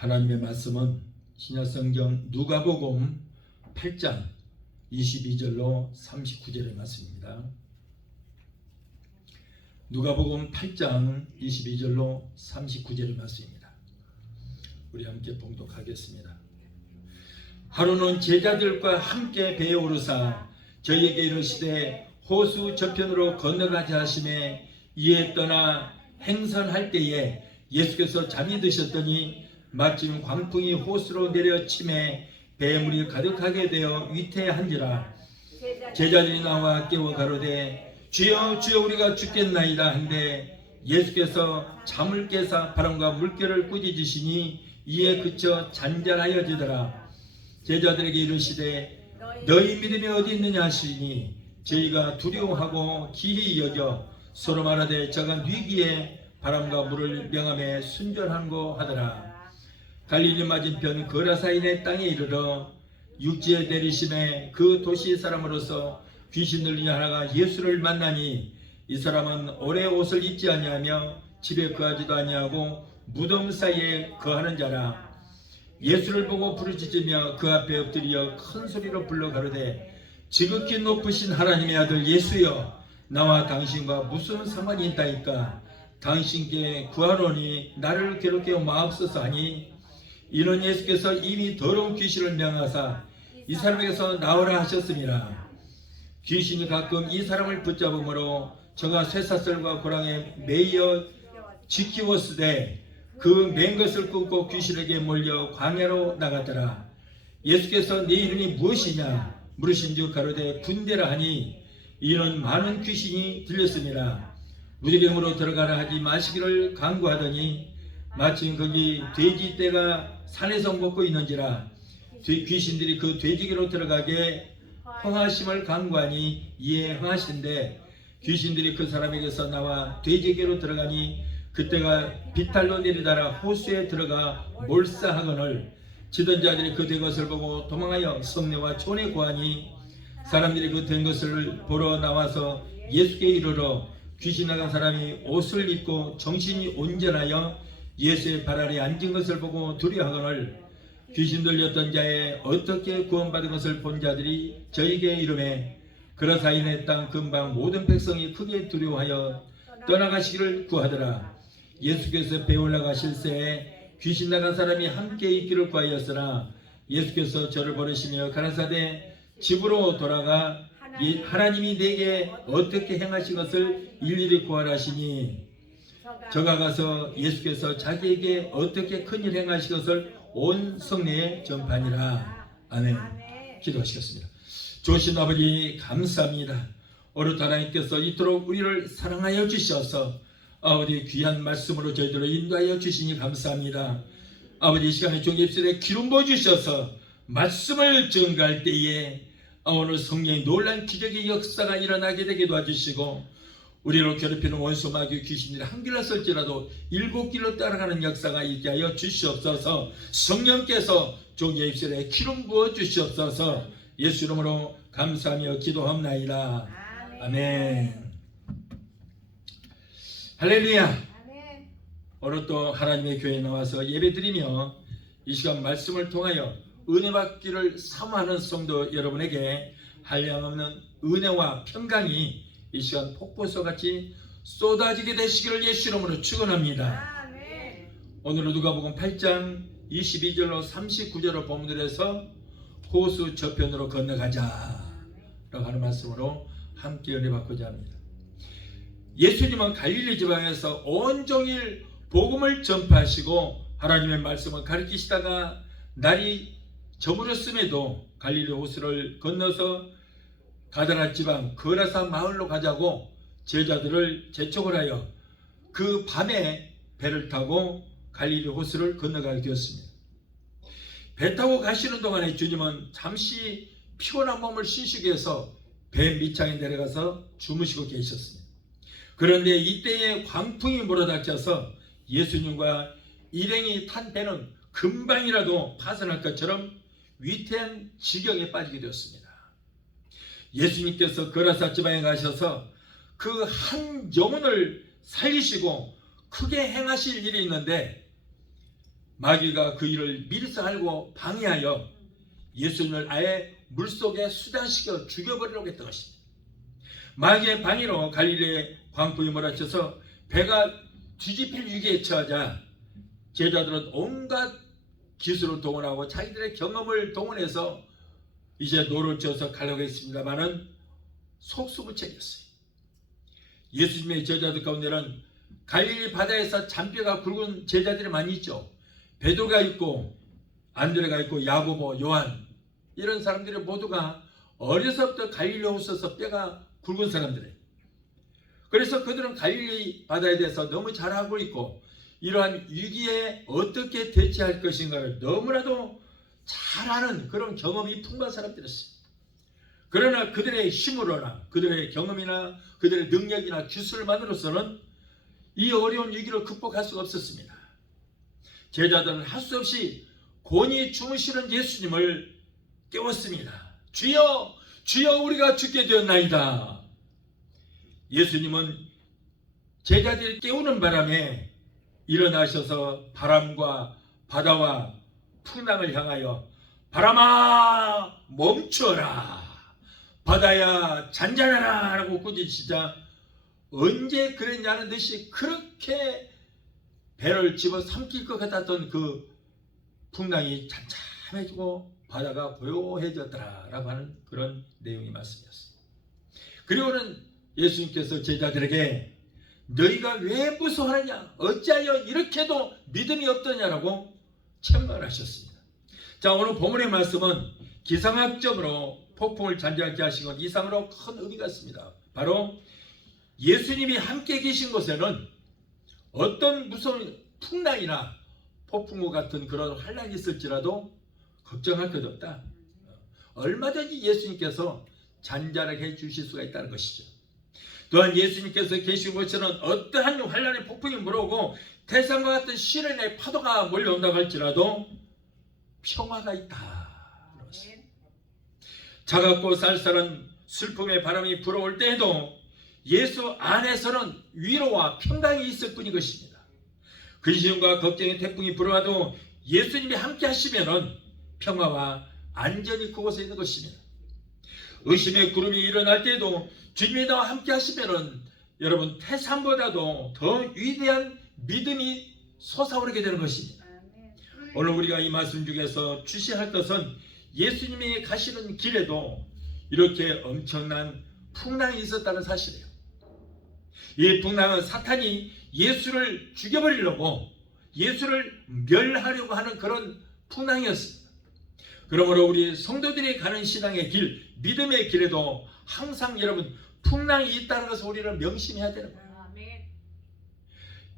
하나님의 말씀은 신약성경 누가복음 8장 22절로 39절의 말씀입니다. 누가복음 8장 22절로 39절의 말씀입니다. 우리 함께 봉독하겠습니다. 하루는 제자들과 함께 배에 오르사 저희에게 이르시되 호수 저편으로 건너가자 하시매 이에 떠나 행선할 때에 예수께서 잠이 드셨더니 마침 광풍이 호수로 내려치매 배에 물이 가득하게 되어 위태한지라. 제자들이 나와 깨워 가로되 주여 주여 우리가 죽겠나이다 한데 예수께서 잠을 깨사 바람과 물결을 꾸짖으시니 이에 그쳐 잔잔하여지더라. 제자들에게 이르시되 너희 믿음이 어디 있느냐 하시니 저희가 두려워하고 기히 여겨 서로 말하되 저가 위기에 바람과 물을 명함에 순전한고 하더라. 갈릴리 맞은편 거라사인의 땅에 이르러 육지에 내리심에 그 도시 사람으로서 귀신 들린 하나가 예수를 만나니 이 사람은 오래 옷을 입지 아니하며 집에 거하지도 아니하고 무덤 사이에 거하는 자라. 예수를 보고 부르짖으며 그 앞에 엎드려 큰 소리로 불러 가로되 지극히 높으신 하나님의 아들 예수여 나와 당신과 무슨 상관이 있다이까. 당신께 구하노니 나를 괴롭게 마옵소서 하니 이는 예수께서 이미 더러운 귀신을 명하사 이 사람에게서 나오라 하셨습니다. 귀신이 가끔 이 사람을 붙잡음으로 저가 쇠사슬과 고랑에 매여 지키웠으되 그 맨 것을 끊고 귀신에게 몰려 광야로 나갔더라. 예수께서 네 이름이 무엇이냐 물으신즉 가로되 군대라 하니 이는 많은 귀신이 들렸습니다. 무리병으로 들어가라 하지 마시기를 강구하더니 마침 거기 돼지떼가 산에서 먹고 있는지라. 귀신들이 그 돼지개로 들어가게 흥하심을 강구하니 이에 흥하신데 귀신들이 그 사람에게서 나와 돼지개로 들어가니 그때가 비탈로 내리다라 호수에 들어가 몰사하거늘 치던 자들이 그 된 것을 보고 도망하여 성내와 촌에 구하니 사람들이 그 된 것을 보러 나와서 예수께 이르러 귀신 나간 사람이 옷을 입고 정신이 온전하여 예수의 발 아래 앉은 것을 보고 두려워하거늘 귀신 들렸던 자의 어떻게 구원받은 것을 본 자들이 저에게 이르매 그라사인의 땅 근방 모든 백성이 크게 두려워하여 떠나가시기를 구하더라. 예수께서 배에 올라가실 새에 귀신 나간 사람이 함께 있기를 구하였으나 예수께서 저를 버리시며 가라사대 집으로 돌아가 하나님이 내게 어떻게 행하신 것을 일일이 구하라 하시니 저가 가서 예수께서 자기에게 어떻게 큰일 행하신 것을 온 성내에 전파하니라. 아멘. 기도하시겠습니다. 좋으신 아버지 감사합니다. 오늘 하나님께서 이토록 우리를 사랑하여 주셔서 아버지 귀한 말씀으로 저희들을 인도하여 주시니 감사합니다. 아버지 이 시간에 종의 입술에 기름 부어주셔서 말씀을 증거할 때에 오늘 성령의 놀란 기적의 역사가 일어나게 되게 도와주시고 우리를 괴롭히는 원수 마귀 귀신들이 한 길로 설지라도 7길로 따라가는 역사가 있게 하여 주시옵소서. 성령께서 종의 입술에 기름 부어 주시옵소서. 예수 이름으로 감사하며 기도합나이다. 아멘. 할렐루야. 오늘 또 하나님의 교회에 나와서 예배드리며 이 시간 말씀을 통하여 은혜 받기를 사모하는 성도 여러분에게 한량없는 은혜와 평강이 이 시간 폭포수같이 쏟아지게 되시기를 예수 이름으로 축원합니다. 오늘은 누가복음 8장 22절로 39절을 본문에서 호수 저편으로 건너가자 라고 하는 말씀으로 함께 은혜 받고자 합니다. 예수님은 갈릴리 지방에서 온종일 복음을 전파하시고 하나님의 말씀을 가르치시다가 날이 저물었음에도 갈릴리 호수를 건너서 가다라 지방 거라사 마을로 가자고 제자들을 재촉을 하여 그 밤에 배를 타고 갈릴리 호수를 건너가게 되었습니다. 배 타고 가시는 동안에 주님은 잠시 피곤한 몸을 쉬시기 위해서 배 밑창에 내려가서 주무시고 계셨습니다. 그런데 이때에 광풍이 몰아닥쳐서 예수님과 일행이 탄 배는 금방이라도 파손할 것처럼 위태한 지경에 빠지게 되었습니다. 예수님께서 거라사 지방에 가셔서 그 한 영혼을 살리시고 크게 행하실 일이 있는데 마귀가 그 일을 미리 알고 방해하여 예수님을 아예 물속에 수장시켜 죽여버리려고 했던 것입니다. 마귀의 방해로 갈릴리의 광풍이 몰아쳐서 배가 뒤집힐 위기에 처하자 제자들은 온갖 기술을 동원하고 자기들의 경험을 동원해서 이제 노를 져서 가려고 했습니다마는 속수무책이었어요. 예수님의 제자들 가운데는 갈릴리 바다에서 잔뼈가 굵은 제자들이 많이 있죠. 베드로가 있고 안드레가 있고 야고보, 요한, 이런 사람들이 모두가 어려서부터 갈릴리 호수에서 뼈가 굵은 사람들이에요. 그래서 그들은 갈릴리 바다에 대해서 너무 잘 알고 있고 이러한 위기에 어떻게 대처할 것인가를 너무나도 잘 아는 그런 경험이 풍부한 사람들이었어요. 그러나 그들의 힘으로나 그들의 경험이나 그들의 능력이나 기술만으로서는 이 어려운 위기를 극복할 수가 없었습니다. 제자들은 할 수 없이 곤히 주무시는 예수님을 깨웠습니다. 주여, 주여, 우리가 죽게 되었나이다. 예수님은 제자들이 깨우는 바람에 일어나셔서 바람과 바다와 풍랑을 향하여 바람아 멈춰라, 바다야 잔잔하라 라고 꾸짖으시자 언제 그랬냐는 듯이 그렇게 배를 집어 삼킬 것 같았던 그 풍랑이 잠잠해지고 바다가 고요해졌더라 라고 하는 그런 내용의 말씀이었습니다. 그리고는 예수님께서 제자들에게 너희가 왜 무서워하느냐, 어찌하여 이렇게도 믿음이 없더냐라고 책망을 하셨습니다. 자, 오늘 본문의 말씀은 기상학적으로 폭풍을 잔잔하게 하신 것 이상으로 큰 의미가 있습니다. 바로 예수님이 함께 계신 곳에는 어떤 무서운 풍랑이나 폭풍우 같은 그런 환란이 있을지라도 걱정할 것 없다. 얼마든지 예수님께서 잔잔하게 해주실 수가 있다는 것이죠. 또한 예수님께서 계신 곳에는 어떠한 환란의 폭풍이 물어오고 태산과 같은 시련의 파도가 몰려온다고 할지라도 평화가 있다. 차갑고 쌀쌀한 슬픔의 바람이 불어올 때에도 예수 안에서는 위로와 평강이 있을 뿐인 것입니다. 근심과 걱정의 태풍이 불어와도 예수님이 함께 하시면은 평화와 안전이 그곳에 있는 것입니다. 의심의 구름이 일어날 때도 주님이 나와 함께 하시면은 여러분 태산보다도 더 위대한 믿음이 솟아오르게 되는 것입니다. 오늘 우리가 이 말씀 중에서 주시할 것은 예수님이 가시는 길에도 이렇게 엄청난 풍랑이 있었다는 사실이에요. 이 풍랑은 사탄이 예수를 죽여버리려고 예수를 멸하려고 하는 그런 풍랑이었습니다. 그러므로 우리 성도들이 가는 신앙의 길, 믿음의 길에도 항상 여러분 풍랑이 있다는 것을 우리는 명심해야 되는 거예요.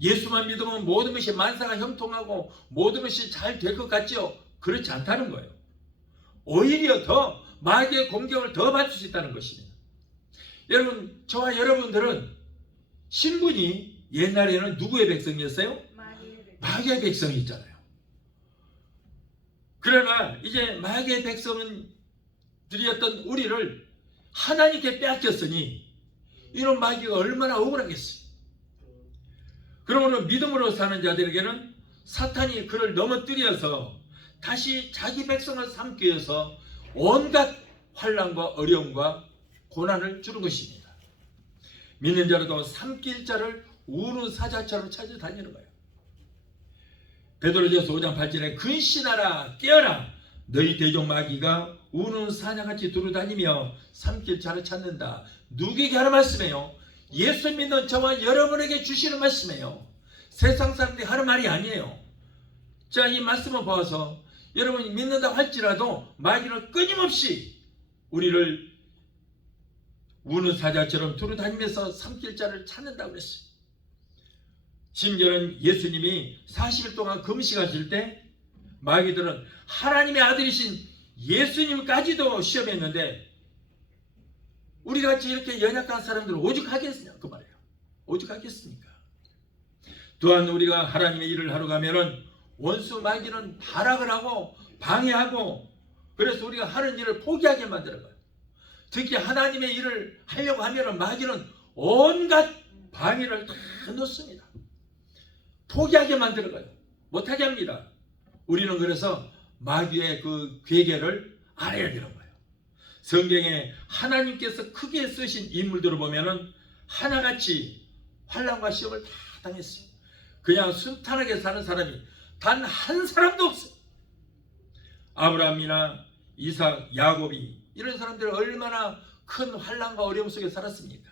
예수만 믿으면 모든 것이 만사가 형통하고 모든 것이 잘 될 것 같죠? 그렇지 않다는 거예요. 오히려 더 마귀의 공격을 더 받을 수 있다는 것입니다. 여러분, 저와 여러분들은 신분이 옛날에는 누구의 백성이었어요? 마귀의 백성이 있잖아요. 그러나 이제 마귀의 백성들이었던 우리를 하나님께 빼앗겼으니 이런 마귀가 얼마나 억울하겠어요. 그러므로 믿음으로 사는 자들에게는 사탄이 그를 넘어뜨려서 다시 자기 백성을 삼기 위해서 온갖 환난과 어려움과 고난을 주는 것입니다. 믿는 자로도 삼킬 자를 우는 사자처럼 찾아다니는 거예요. 베드로전서 5장 8절에 근신하라 깨어라 너희 대적 마귀가 우는 사냥같이 두루다니며 삼킬 자를 찾는다. 누구에게 하는 말씀이에요? 예수 믿는 저와 여러분에게 주시는 말씀이에요. 세상 사람들이 하는 말이 아니에요. 자, 이 말씀을 보아서 여러분이 믿는다고 할지라도 마귀는 끊임없이 우리를 우는 사자처럼 두루다니면서 삼킬 자를 찾는다고 그랬어요. 심지어는 예수님이 40일 동안 금식하실 때 마귀들은 하나님의 아들이신 예수님까지도 시험했는데 우리같이 이렇게 연약한 사람들은 오죽하겠느냐 그 말이에요. 오죽하겠습니까? 또한 우리가 하나님의 일을 하러 가면은 원수 마귀는 발악을 하고 방해하고 그래서 우리가 하는 일을 포기하게 만드는 거예요. 특히 하나님의 일을 하려고 하면은 마귀는 온갖 방해를 다 넣습니다. 포기하게 만드는 거예요. 못하게 합니다. 우리는 그래서 마귀의 그 괴계를 알아야 되는 거예요. 성경에 하나님께서 크게 쓰신 인물들을 보면은 하나같이 환난과 시험을 다 당했어요. 그냥 순탄하게 사는 사람이 단 한 사람도 없어요. 아브라함이나 이삭, 야곱이 이런 사람들은 얼마나 큰 환난과 어려움 속에 살았습니까?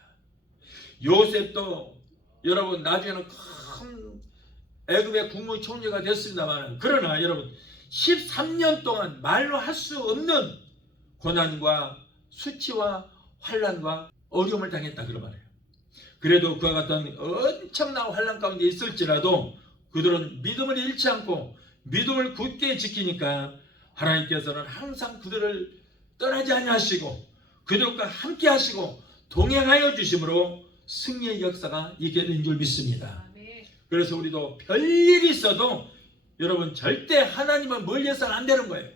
요셉도 여러분 나중에는 큰 애굽의 국무총리가 됐습니다만, 그러나 여러분 13년 동안 말로 할 수 없는 고난과 수치와 환난과 어려움을 당했다 그런 말이에요. 그래도 그와 같은 엄청난 환난 가운데 있을지라도 그들은 믿음을 잃지 않고 믿음을 굳게 지키니까 하나님께서는 항상 그들을 떠나지 아니하시고 그들과 함께 하시고 동행하여 주심으로 승리의 역사가 있게 된 줄 믿습니다. 그래서 우리도 별일이 있어도 여러분 절대 하나님을 멀리해서는 안 되는 거예요.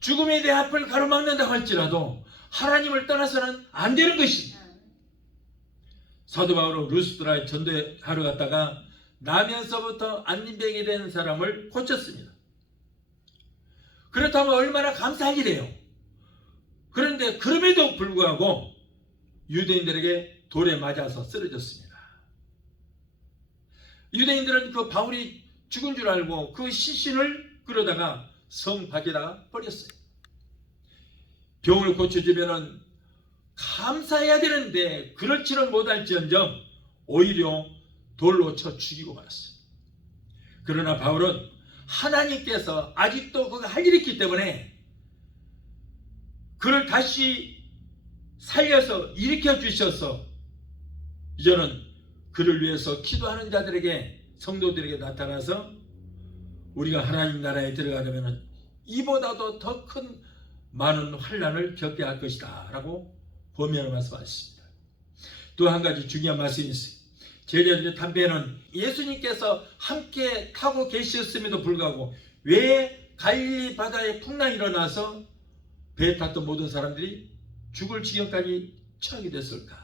죽음에 대해 앞을 가로막는다고 할지라도 하나님을 떠나서는 안 되는 것입니다. 사도 바울은 루스드라에 전도하러 갔다가 나면서부터 안진병이 된 사람을 고쳤습니다. 그렇다면 얼마나 감사할 일이에요. 그런데 그럼에도 불구하고 유대인들에게 돌에 맞아서 쓰러졌습니다. 유대인들은 그 바울이 죽은 줄 알고 그 시신을 끌어다가 성 밖에다가 버렸어요. 병을 고쳐주면은 감사해야 되는데 그렇지는 못할지언정 오히려 돌로 쳐 죽이고 말았어요. 그러나 바울은 하나님께서 아직도 그거 할 일이 있기 때문에 그를 다시 살려서 일으켜 주셔서 이제는 그를 위해서 기도하는 자들에게, 성도들에게 나타나서 우리가 하나님 나라에 들어가려면 이보다도 더 큰 많은 환난을 겪게 할 것이다 라고 보면을 말씀하셨습니다. 또 한 가지 중요한 말씀이 있어요. 제자들의 담배는 예수님께서 함께 타고 계셨음에도 불구하고 왜 갈릴리 바다에 풍랑이 일어나서 배에 탔던 모든 사람들이 죽을 지경까지 처하게 됐을까?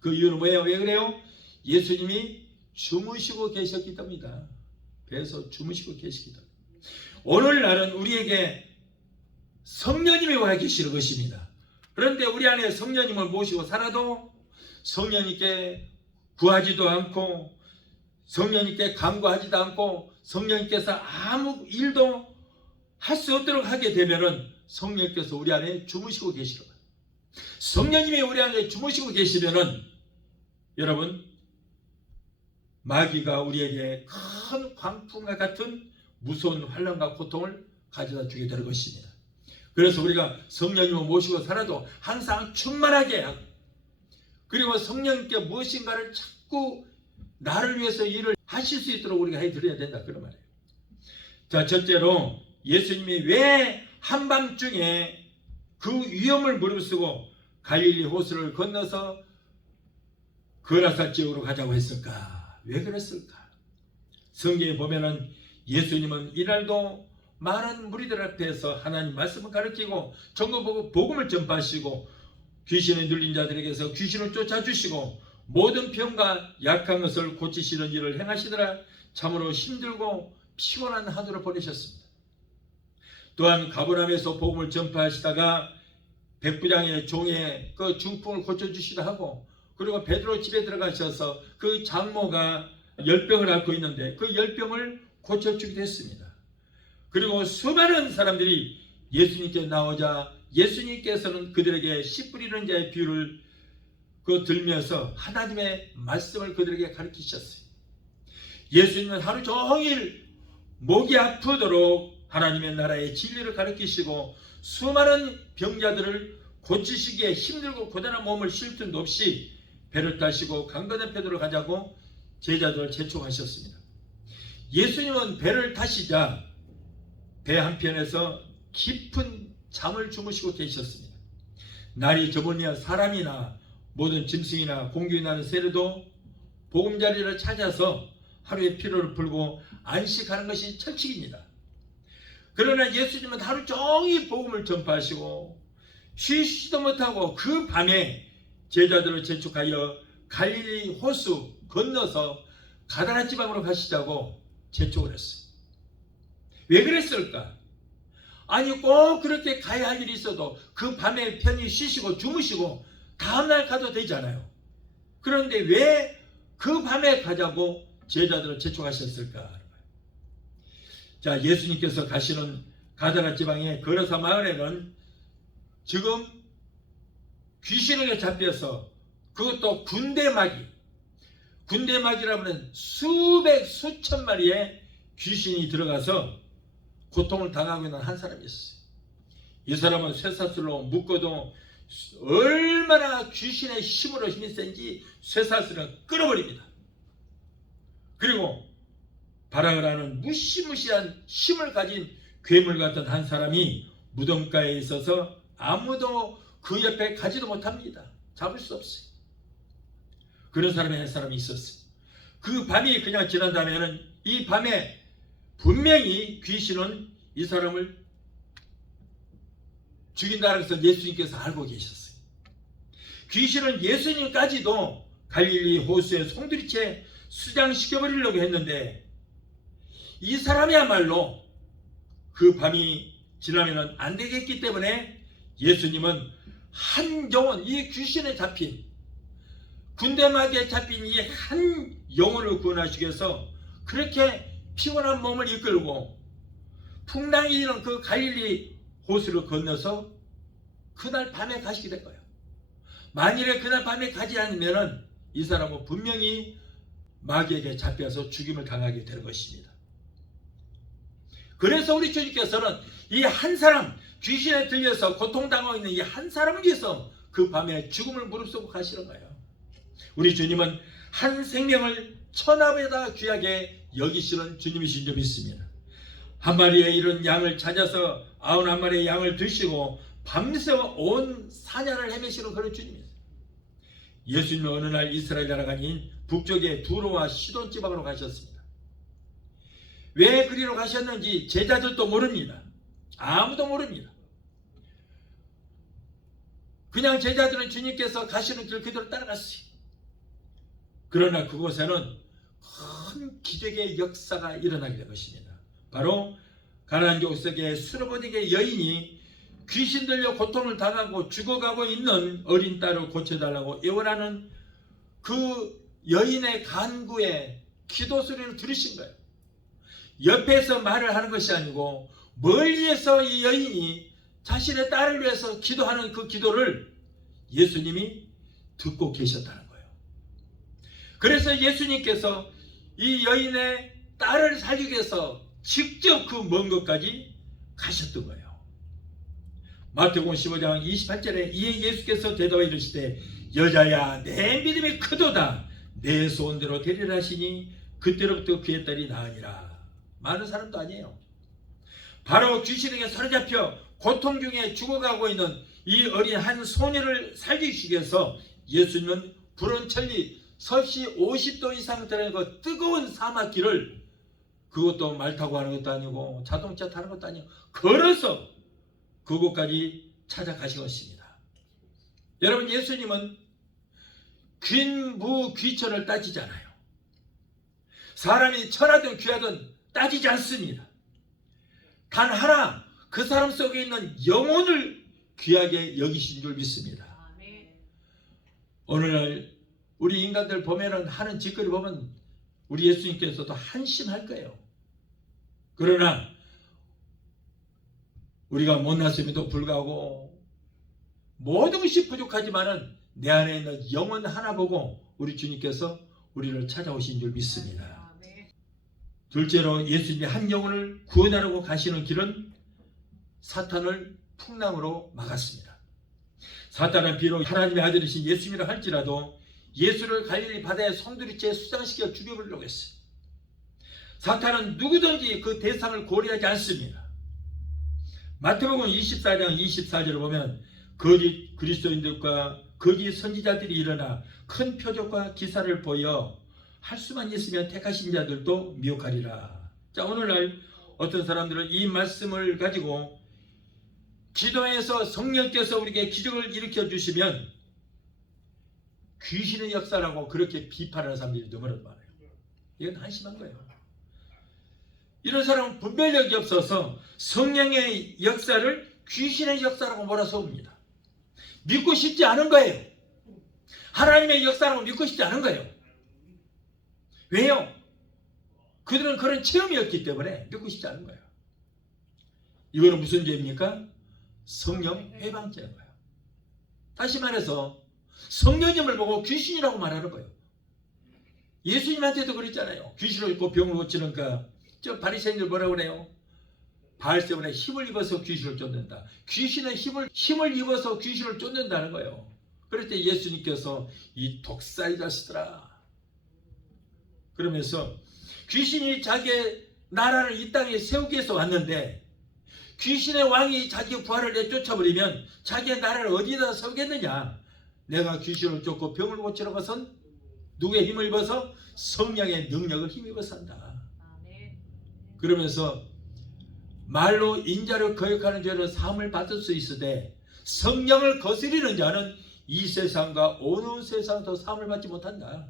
그 이유는 뭐예요? 왜 그래요? 예수님이 주무시고 계셨기 때문이다. 배에서 주무시고 계시기 때문에. 오늘날은 우리에게 성령님이 와 계시는 것입니다. 그런데 우리 안에 성령님을 모시고 살아도 성령님께 구하지도 않고 성령님께 간구하지도 않고 성령님께서 아무 일도 할 수 없도록 하게 되면은 성령님께서 우리 안에 주무시고 계시는 거예요. 성령님이 우리 안에 주무시고 계시면은 여러분 마귀가 우리에게 큰 광풍과 같은 무서운 환난과 고통을 가져다 주게 될 것입니다. 그래서 우리가 성령님을 모시고 살아도 항상 충만하게 하고 그리고 성령님께 무엇인가를 자꾸 나를 위해서 일을 하실 수 있도록 우리가 해드려야 된다 그런 말이에요. 자, 첫째로 예수님이 왜 한밤중에 그 위험을 무릅쓰고 갈릴리 호수를 건너서 거라사 지역으로 가자고 했을까? 왜 그랬을까? 성경에 보면은 예수님은 이날도 많은 무리들 앞에서 하나님 말씀을 가르치고 전국 복음을 전파하시고 귀신에 눌린 자들에게서 귀신을 쫓아주시고 모든 병과 약한 것을 고치시는 일을 행하시더라. 참으로 힘들고 피곤한 하루를 보내셨습니다. 또한 가버나움에서 복음을 전파하시다가 백부장의 종의 그 중풍을 고쳐주시기도 하고 그리고 베드로 집에 들어가셔서 그 장모가 열병을 앓고 있는데 그 열병을 고쳐주기도 했습니다. 그리고 수많은 사람들이 예수님께 나오자 예수님께서는 그들에게 씨 뿌리는 자의 비유를 들면서 하나님의 말씀을 그들에게 가르치셨어요. 예수님은 하루 종일 목이 아프도록 하나님의 나라의 진리를 가르치시고 수많은 병자들을 고치시기에 힘들고 고단한 몸을 쉴 틈도 없이 배를 타시고 강건해편으로 가자고 제자들을 재촉하셨습니다. 예수님은 배를 타시자 배 한편에서 깊은 잠을 주무시고 계셨습니다. 날이 저물면 사람이나 모든 짐승이나 공중에 나는 새들도 보금자리를 찾아서 하루의 피로를 풀고 안식하는 것이 철칙입니다. 그러나 예수님은 하루 종일 복음을 전파하시고 쉬지도 못하고 그 밤에 제자들을 재촉하여 갈릴리 호수 건너서 가다라 지방으로 가시자고 재촉을 했어요. 왜 그랬을까? 아니 꼭 그렇게 가야 할 일이 있어도 그 밤에 편히 쉬시고 주무시고 다음날 가도 되잖아요. 그런데 왜 그 밤에 가자고 제자들을 재촉하셨을까? 자, 예수님께서 가시는 가다라 지방의 거라사 마을에는 지금 귀신에게 잡혀서, 그것도 군대마귀라면 수백 수천 마리의 귀신이 들어가서 고통을 당하고 있는 한 사람이 있어요. 이 사람은 쇠사슬로 묶어도 얼마나 귀신의 힘이 센지 쇠사슬을 끊어버립니다. 그리고 발악을 하는 무시무시한 힘을 가진 괴물 같은 한 사람이 무덤가에 있어서 아무도 그 옆에 가지도 못합니다. 잡을 수 없어요. 그런 사람이 한 사람이 있었어요. 그 밤이 그냥 지난다면 이 밤에 분명히 귀신은 이 사람을 죽인다는 것을 예수님께서 알고 계셨어요. 귀신은 예수님까지도 갈릴리 호수에 송두리째 수장시켜버리려고 했는데 이 사람이야말로 그 밤이 지나면 안 되겠기 때문에 예수님은 한 영혼, 이 귀신에 잡힌, 군대마귀에 잡힌 이 한 영혼을 구원하시기 위해서 그렇게 피곤한 몸을 이끌고 풍랑이 일은 그 갈릴리 호수를 건너서 그날 밤에 가시게 된 거예요. 만일에 그날 밤에 가지 않으면 이 사람은 분명히 마귀에게 잡혀서 죽임을 당하게 되는 것입니다. 그래서 우리 주님께서는 이 한 사람, 귀신에 들려서 고통당하고 있는 이 한 사람을 위해서 그 밤에 죽음을 무릅쓰고 가시는 거예요. 우리 주님은 한 생명을 천하보다 귀하게 여기시는 주님이신 줄 믿습니다. 한 마리의 이런 양을 찾아서 91마리의 양을 드시고 밤새 온 사냥을 헤매시는 그런 주님이세요. 예수님은 어느 날 이스라엘 나라가 아닌 북쪽의 두로와 시돈 지방으로 가셨습니다. 왜 그리로 가셨는지 제자들도 모릅니다. 아무도 모릅니다. 그냥 제자들은 주님께서 가시는 길 그대로 따라갔어요. 그러나 그곳에는 큰 기적의 역사가 일어나게 된 것입니다. 바로 가나안 족속의 수르보닉의 여인이 귀신 들려 고통을 당하고 죽어가고 있는 어린 딸을 고쳐달라고 애원하는 그 여인의 간구에 기도 소리를 들으신 거예요. 옆에서 말을 하는 것이 아니고 멀리에서 이 여인이 자신의 딸을 위해서 기도하는 그 기도를 예수님이 듣고 계셨다는 거예요. 그래서 예수님께서 이 여인의 딸을 살리기 위해서 직접 그 먼 곳까지 가셨던 거예요. 마태복음 15장 28절에 이에 예수께서 대답하여 이르시되 여자야 내 믿음이 크도다 내 소원대로 되리라 하시니 그때로부터 그의 딸이 나으니라. 많은 사람도 아니에요. 바로 귀신에게 사로잡혀 고통 중에 죽어가고 있는 이 어린 한 소녀를 살리시기 위해서 예수님은 불은 천리 섭씨 50도 이상 되는 그 뜨거운 사막길을, 그것도 말 타고 하는 것도 아니고 자동차 타는 것도 아니고 걸어서 그곳까지 찾아가신 것입니다. 여러분, 예수님은 귀무 귀천을 따지지 않아요. 사람이 천하든 귀하든 따지지 않습니다. 단 하나, 그 사람 속에 있는 영혼을 귀하게 여기신 줄 믿습니다. 오늘날 우리 인간들 보면은 하는 짓거리 보면 우리 예수님께서도 한심할 거예요. 그러나 우리가 못났음에도 불구하고 모든 것이 부족하지만은 내 안에 있는 영혼 하나 보고 우리 주님께서 우리를 찾아오신 줄 믿습니다. 둘째로 예수님이 한 영혼을 구원하려고 가시는 길은 사탄을 풍랑으로 막았습니다. 사탄은 비록 하나님의 아들이신 예수님이라 할지라도 예수를 갈릴리 바다에 송두리째 수장시켜 죽여버리려고 했어요. 사탄은 누구든지 그 대상을 고려하지 않습니다. 마태복음 24장 24절을 보면 거짓 그리스도인들과 거짓 선지자들이 일어나 큰 표적과 기사를 보여 할 수만 있으면 택하신 자들도 미혹하리라. 자, 오늘날 어떤 사람들은 이 말씀을 가지고 기도해서 성령께서 우리에게 기적을 일으켜 주시면 귀신의 역사라고 그렇게 비판하는 사람들이 너무나 많아요. 이건 한심한 거예요. 이런 사람은 분별력이 없어서 성령의 역사를 귀신의 역사라고 몰아세웁니다. 믿고 싶지 않은 거예요. 하나님의 역사라고 믿고 싶지 않은 거예요. 왜요? 그들은 그런 체험이 없기 때문에 믿고 싶지 않은 거예요. 이거는 무슨 죄입니까? 성령 해방죄인 거예요. 다시 말해서 성령님을 보고 귀신이라고 말하는 거예요. 예수님한테도 그랬잖아요. 귀신을 입고 병을 고치는가. 저 바리새인들 뭐라고 그래요? 바알세불에 힘을 입어서 귀신을 쫓는다. 귀신의 힘을 입어서 귀신을 쫓는다는 거예요. 그럴 때 예수님께서 이 독사의 자식들아, 그러면서 귀신이 자기의 나라를 이 땅에 세우기 위해서 왔는데 귀신의 왕이 자기 부하를 내쫓아버리면 자기의 나라를 어디다 세우겠느냐. 내가 귀신을 쫓고 병을 고치러 가선 누구의 힘을 입어서? 성령의 능력을 힘입어서 한다. 그러면서 말로 인자를 거역하는 죄로 사함을 받을 수 있으되 성령을 거스리는 자는 이 세상과 어느 세상도 사함을 받지 못한다.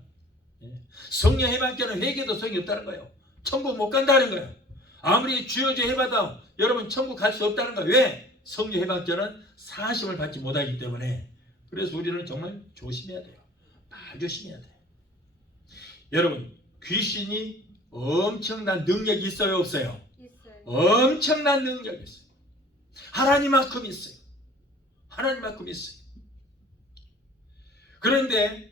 성령 해방죄는 회개도 소용이 없다는 거예요. 천국 못 간다는 거예요. 아무리 주여 주여 해봐도 여러분 천국 갈 수 없다는 거예요. 왜? 성령 해방죄는 사하심을 받지 못하기 때문에. 그래서 우리는 정말 조심해야 돼요. 말 조심해야 돼요. 여러분, 귀신이 엄청난 능력이 있어요, 없어요? 있어요. 엄청난 능력이 있어요. 하나님만큼 있어요. 하나님만큼 있어요. 그런데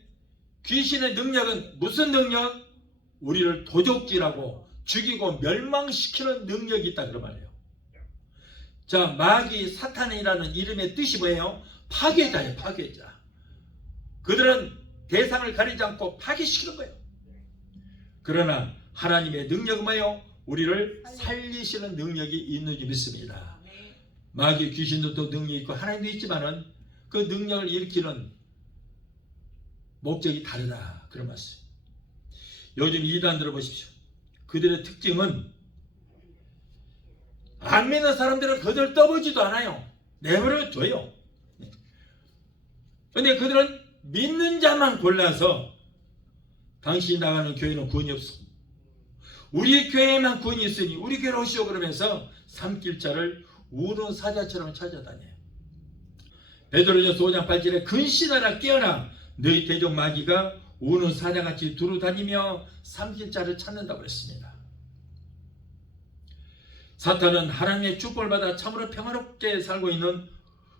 귀신의 능력은 무슨 능력? 우리를 도적질하고 죽이고 멸망시키는 능력이 있다 그런 말이에요. 자, 마귀 사탄이라는 이름의 뜻이 뭐예요? 파괴자예요. 파괴자. 그들은 대상을 가리지 않고 파괴시키는 거예요. 그러나 하나님의 능력은 뭐예요? 우리를 살리시는 능력이 있는 줄 믿습니다. 마귀 귀신들도 능력이 있고 하나님도 있지만은 그 능력을 일으키는 목적이 다르다 그런 말씀. 요즘 이단 들어보십시오. 그들의 특징은 안 믿는 사람들은 그들 떠보지도 않아요. 내버려둬요. 근데 그들은 믿는 자만 골라서 당신이 나가는 교회는 구원이 없어. 우리 교회에만 구원이 있으니 우리 교회로 오시오 그러면서 삼킬자를 우는 사자처럼 찾아다녀요. 베드로전서 5장 8절에 근신하라 깨어나 너희 대적 마귀가 우는 사자같이 두루다니며 삼킬자를 찾는다고 그랬습니다. 사탄은 하나님의 축복을 받아 참으로 평화롭게 살고 있는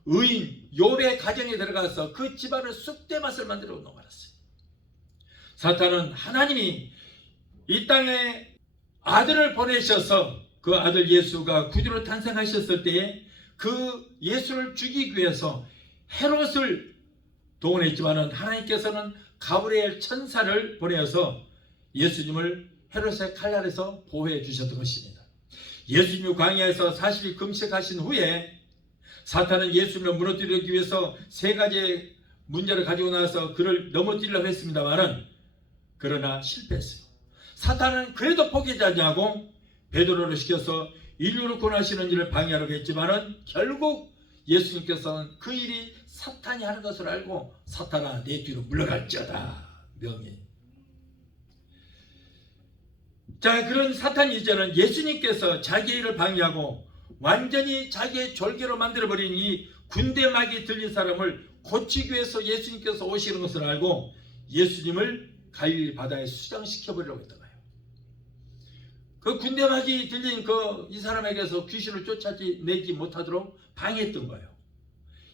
의인 욥의 가정에 들어가서 그 집안을 쑥대밭을 만들어 놓아놨어요. 사탄은 하나님이 이 땅에 아들을 보내셔서 그 아들 예수가 구주로 탄생하셨을 때에 그 예수를 죽이기 위해서 헤롯을 동원했지만은 하나님께서는 가브리엘 천사를 보내어서 예수님을 헤롯의 칼날에서 보호해 주셨던 것입니다. 예수님이 광야에서 40일 금식하신 후에 사탄은 예수님을 무너뜨리기 위해서 세 가지의 문제를 가지고 나와서 그를 넘어뜨리려고 했습니다만은 그러나 실패했어요. 사탄은 그래도 포기하지 않냐고 베드로를 시켜서 인류를 구원하시는 일을 방해하려고 했지만은 결국 예수님께서는 그 일이 사탄이 하는 것을 알고 사탄아 내 뒤로 물러갈지어다 명예. 자, 그런 사탄이 이제는 예수님께서 자기의 일을 방해하고 완전히 자기의 졸개로 만들어버린 이 군대 막이 들린 사람을 고치기 위해서 예수님께서 오시는 것을 알고 예수님을 갈릴리 바다에 수장시켜버리려고 했던 거예요. 그 군대 막이 들린 이 사람에게서 귀신을 쫓아내지 못하도록 방해했던 거예요.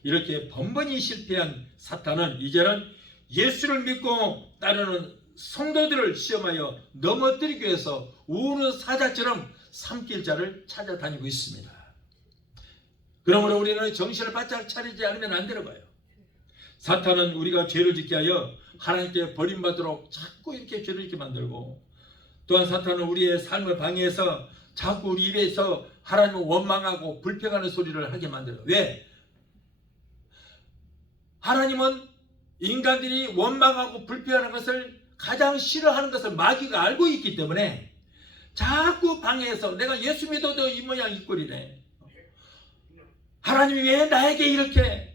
이렇게 번번이 실패한 사탄은 이제는 예수를 믿고 따르는 성도들을 시험하여 넘어뜨리기 위해서 우는 사자처럼 삼킬 자를 찾아다니고 있습니다. 그러므로 우리는 정신을 바짝 차리지 않으면 안 되는 거예요. 사탄은 우리가 죄를 짓게 하여 하나님께 버림받도록 자꾸 이렇게 죄를 짓게 만들고, 또한 사탄은 우리의 삶을 방해해서 자꾸 우리 입에서 하나님을 원망하고 불평하는 소리를 하게 만들어요. 왜? 하나님은 인간들이 원망하고 불평하는 것을 가장 싫어하는 것을 마귀가 알고 있기 때문에 자꾸 방해해서 내가 예수 믿어도 이 모양 이 꼴이네. 하나님이 왜 나에게 이렇게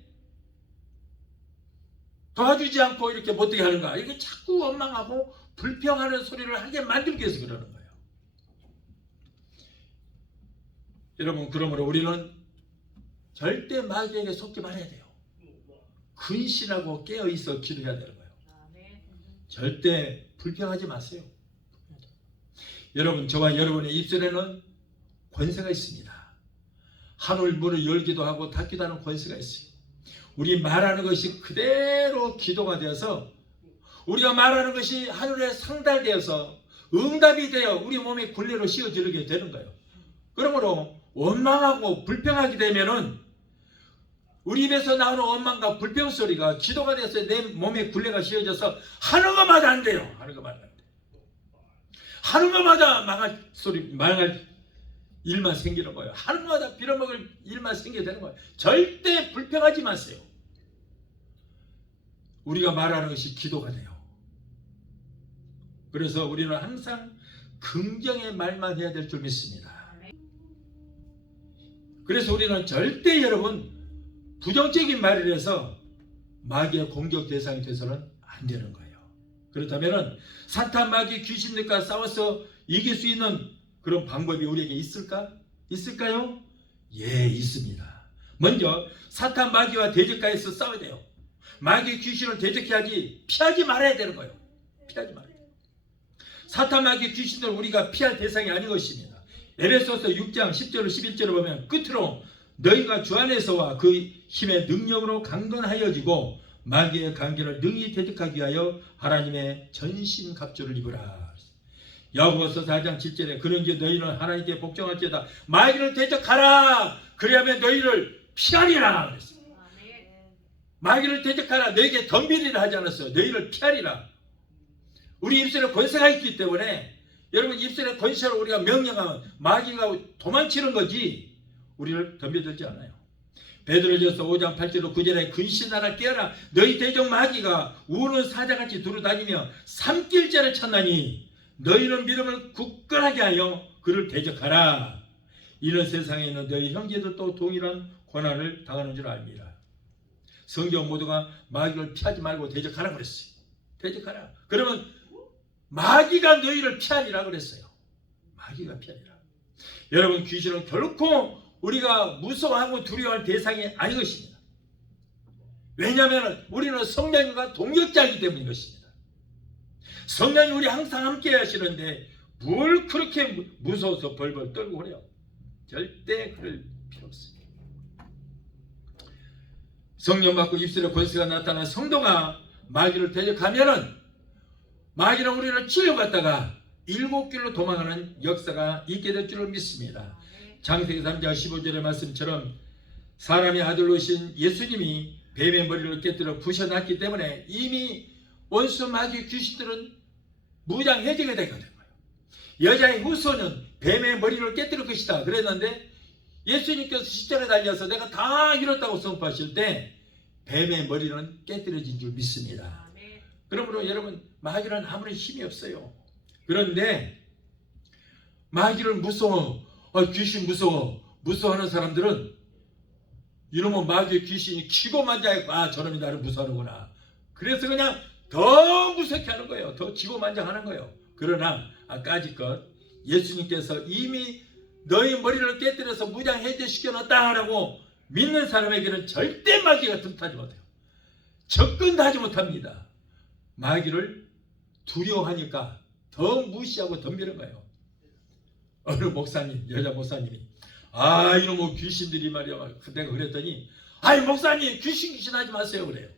도와주지 않고 이렇게 못되게 하는가? 이렇게 자꾸 원망하고 불평하는 소리를 하게 만들기 위해서 그러는 거예요. 여러분, 그러므로 우리는 절대 마귀에게 속지 말아야 돼요. 근신하고 깨어있어 기도해야 되는 거예요. 절대 불평하지 마세요. 여러분, 저와 여러분의 입술에는 권세가 있습니다. 하늘 문을 열기도 하고 닫기도 하는 권세가 있어요. 우리 말하는 것이 그대로 기도가 되어서 우리가 말하는 것이 하늘에 상달되어서 응답이 되어 우리 몸에 굴레로 씌워지게 되는 거예요. 그러므로 원망하고 불평하게 되면은 우리 입에서 나오는 원망과 불평 소리가 기도가 돼서 내 몸에 굴레가 씌워져서 하는 것마다 안 돼요. 하는 것마다 안 돼요. 하는 것마다 망할 일만 생기는 거예요. 하는 것마다 빌어먹을 일만 생기게 되는 거예요. 절대 불평하지 마세요. 우리가 말하는 것이 기도가 돼요. 그래서 우리는 항상 긍정의 말만 해야 될 줄 믿습니다. 그래서 우리는 절대 여러분 부정적인 말을 해서 마귀의 공격 대상이 돼서는 안 되는 거예요. 그렇다면 사탄, 마귀, 귀신들과 싸워서 이길 수 있는 그런 방법이 우리에게 있을까? 있을까요? 예, 있습니다. 먼저 사탄, 마귀와 대적하여서 싸워야 돼요. 마귀, 귀신을 대적해야지 피하지 말아야 되는 거예요. 피하지 말아야 돼요. 사탄, 마귀, 귀신들은 우리가 피할 대상이 아닌 것입니다. 에베소서 6장 10절 11절을 보면 끝으로 너희가 주 안에서와 그 힘의 능력으로 강건하여지고 마귀의 관계를 능히 대적하기 위하여 하나님의 전신갑주를 입으라. 야고보서 4장 7절에 그런즉 너희는 하나님께 복종할지어다 마귀를 대적하라. 그리하면 너희를 피하리라 그랬습니다. 마귀를 대적하라. 너에게 덤비리라 하지 않았어요. 너희를 피하리라. 우리 입술에 권세가 있기 때문에 여러분 입술에 권세로 우리가 명령하면 마귀가 도망치는 거지 우리를 덤벼들지 않아요. 베드로전서 5장 8절로 9절에 근신하라 깨어라 너희 대적 마귀가 우는 사자같이 두루다니며 산길자를 찾나니 너희는 믿음을 굳건하게 하여 그를 대적하라. 이런 세상에 있는 너희 형제들도 동일한 고난을 당하는 줄 압니다. 성경 모두가 마귀를 피하지 말고 대적하라 그랬어요. 대적하라. 그러면 마귀가 너희를 피하리라 그랬어요. 마귀가 피하리라. 여러분 귀신은 결코 우리가 무서워하고 두려워할 대상이 아닌 것입니다. 왜냐하면 우리는 성령과 동역자이기 때문인 것입니다. 성령이 우리 항상 함께 하시는데 뭘 그렇게 무서워서 벌벌 떨고 그래요. 절대 그럴 필요 없습니다. 성령 받고 입술에 권세가 나타난 성도가 마귀를 대적하면은 마귀는 우리를 치료받다가 7길로 도망가는 역사가 있게 될 줄을 믿습니다. 창세기 3장 15절의 말씀처럼 사람의 아들로 오신 예수님이 뱀의 머리를 깨뜨려 부셔놨기 때문에 이미 원수 마귀 귀신들은 무장해제가 되게 된 거예요. 여자의 후손은 뱀의 머리를 깨뜨릴 것이다 그랬는데 예수님께서 십자가에 달려서 내가 다 이뤘다고 선포하실 때 뱀의 머리는 깨뜨려진 줄 믿습니다. 그러므로 여러분 마귀는 아무런 힘이 없어요. 그런데 마귀를 귀신 무서워하는 사람들은 이놈의 마귀의 귀신이 기고만 자고 저놈이 나를 무서워하는구나. 그래서 그냥 더 무섭게 하는 거예요. 더 기고만장하는 거예요. 그러나 까짓것 예수님께서 이미 너희 머리를 깨뜨려서 무장해제시켜놨다라고 믿는 사람에게는 절대 마귀가 틈타지 못해요. 접근도 하지 못합니다. 마귀를 두려워하니까 더 무시하고 덤비는 거예요. 어느 목사님, 여자 목사님이 이놈의 귀신들이 말이야. 내가 그랬더니 목사님 귀신 하지 마세요 그래요.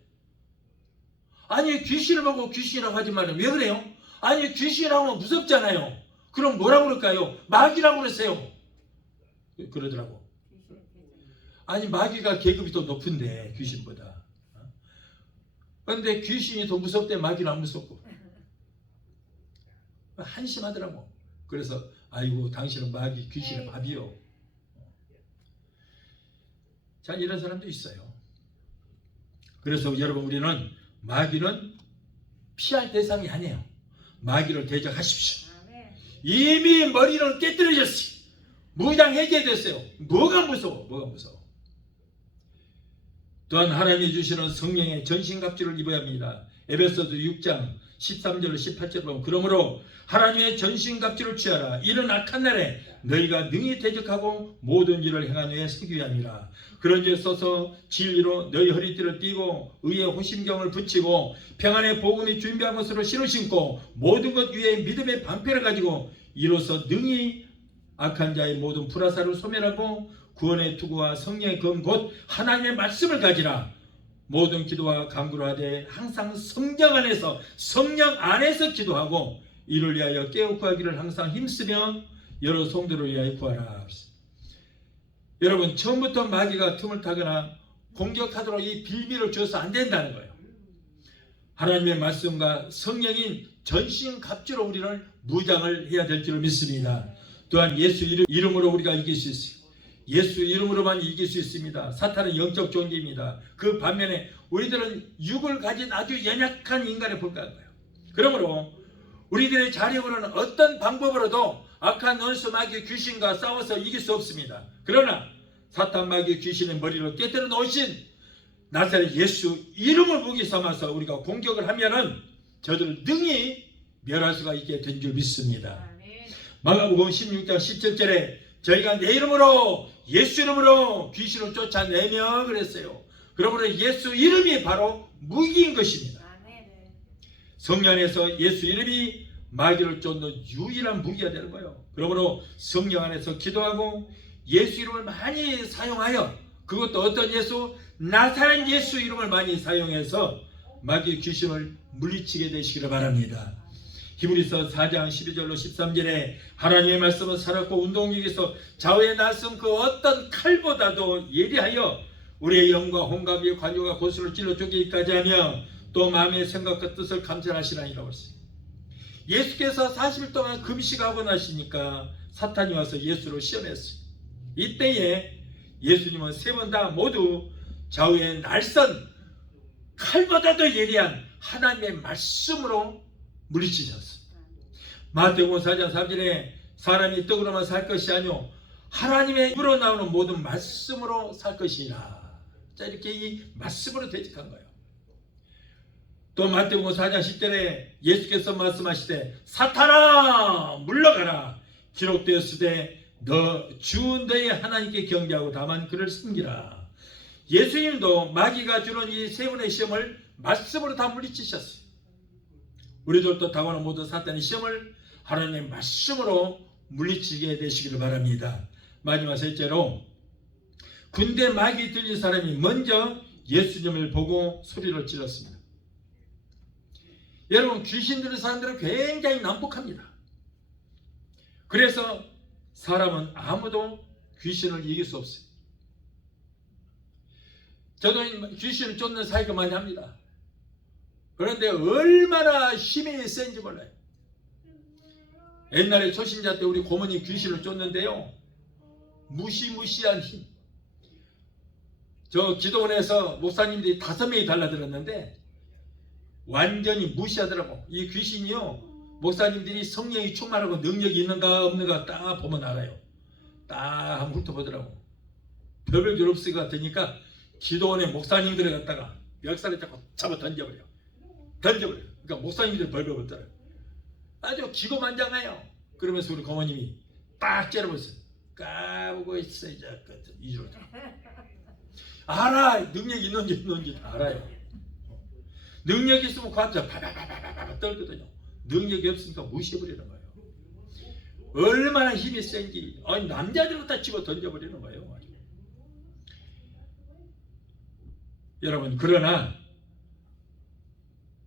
아니 귀신을 보고 귀신이라고 하지 말아요. 왜 그래요? 아니 귀신이라고 하면 무섭잖아요. 그럼 뭐라고 그럴까요? 마귀라고 그러세요. 그러더라고. 아니 마귀가 계급이 더 높은데 귀신보다. 그런데 귀신이 더 무섭대 마귀는 안 무섭고. 한심하더라고. 그래서 아이고 당신은 마귀 귀신의 밥이요. 자 이런 사람도 있어요. 그래서 여러분 우리는 마귀는 피할 대상이 아니에요. 마귀를 대적하십시오. 이미 머리는 깨뜨려졌어요. 무장해제됐어요. 뭐가 무서워? 뭐가 무서워? 또한 하나님이 주시는 성령의 전신갑주를 입어야 합니다. 에베소서 6장 13절로 18절 보면 그러므로 하나님의 전신갑주를 취하라. 이런 악한 날에 너희가 능히 대적하고 모든 일을 행한 후에 서기 위함이라. 그런즉 서서 진리로 너희 허리띠를 띠고 의의 호심경을 붙이고 평안의 복음이 준비한 것으로 신을 신고 모든 것 위에 믿음의 방패를 가지고 이로써 능히 악한 자의 모든 불화살을 소멸하고 구원의 투구와 성령의 검 곧 하나님의 말씀을 가지라. 모든 기도와 간구를 하되 항상 성령 안에서 기도하고 이를 위하여 깨어 구하기를 항상 힘쓰며 여러 성도를 위하여 구하라. 여러분, 처음부터 마귀가 틈을 타거나 공격하도록 이 빌미를 줘서 안 된다는 거예요. 하나님의 말씀과 성령인 전신갑주로 우리를 무장을 해야 될 줄 믿습니다. 또한 예수 이름으로 우리가 이길 수 있어요. 예수 이름으로만 이길 수 있습니다. 사탄은 영적 존재입니다. 그 반면에 우리들은 육을 가진 아주 연약한 인간에 불과한 거예요. 그러므로 우리들의 자력으로는 어떤 방법으로도 악한 원수 마귀 귀신과 싸워서 이길 수 없습니다. 그러나 사탄 마귀 귀신의 머리를 깨뜨려 놓으신 나사렛 예수 이름을 무기 삼아서 우리가 공격을 하면은 저들을 능히 멸할 수가 있게 된 줄 믿습니다. 마가복음 16장 17절에 저희가 내 이름으로 예수 이름으로 귀신을 쫓아내며 그랬어요. 그러므로 예수 이름이 바로 무기인 것입니다. 성령 안에서 예수 이름이 마귀를 쫓는 유일한 무기가 되는 거예요. 그러므로 성령 안에서 기도하고 예수 이름을 많이 사용하여, 그것도 어떤 예수? 나사렛 예수 이름을 많이 사용해서 마귀 귀신을 물리치게 되시기를 바랍니다. 히브리서 4장 12절로 13절에 하나님의 말씀은 살았고 운동력에서 좌우의 날선 그 어떤 칼보다도 예리하여 우리의 영과 혼갑이 관yo가 고수를 찔러 쪼개기까지 하며 또 마음의 생각과 뜻을 감찰하시라니라고 했어요. 예수께서 40일 동안 금식하고 나시니까 사탄이 와서 예수를 시험했어요. 이때에 예수님은 세 번 다 모두 좌우의 날선 칼보다도 예리한 하나님의 말씀으로 물리치셨습니다. 마태복음 4장 3절에 사람이 떡으로만 살 것이 아니요 하나님의 입으로 나오는 모든 말씀으로 살 것이라. 자, 이렇게 이 말씀으로 대적한 거예요. 또 마태복음 4장 10절에 예수께서 말씀하시되 사탄아 물러가라. 기록되었으되 너 주 너의 하나님께 경배하고 다만 그를 섬기라. 예수님도 마귀가 주는 이 세 번의 시험을 말씀으로 다 물리치셨어요. 우리들도 다가오는 모든 사탄의 시험을 하나님의 말씀으로 물리치게 되시기를 바랍니다. 마지막 셋째로 군대 마귀 들린 사람이 먼저 예수님을 보고 소리를 질렀습니다. 여러분, 귀신 들린 사람들은 굉장히 난폭합니다. 그래서 사람은 아무도 귀신을 이길 수 없어요. 저도 귀신을 쫓는 사역을 많이 합니다. 그런데 얼마나 힘이 센지 몰라요. 옛날에 초신자 때 우리 고모님 귀신을 쫓는데요, 무시무시한 힘. 저 기도원에서 목사님들이 5명이 달라들었는데 완전히 무시하더라고. 이 귀신이요, 목사님들이 성령이 충만하고 능력이 있는가 없는가 딱 보면 알아요. 딱 한번 훑어보더라고. 별별 없을 것 같으니까 기도원에 목사님들을 갖다가 멱살을 잡아 던져버려. 그러니까 목사님들 벌벌 벌더라고요. 아주 기고만장해요. 그러면서 우리 고모님이 딱 째려보세요. 까보고 있어 이제 이주로. 알아. 능력이 있는지 다 알아요. 능력이 있으면 과자 바바바바바 떨거든요. 능력이 없으니까 무시해버리는 거예요. 얼마나 힘이 센지 남자들을 다 집어 던져버리는 거예요. 여러분, 그러나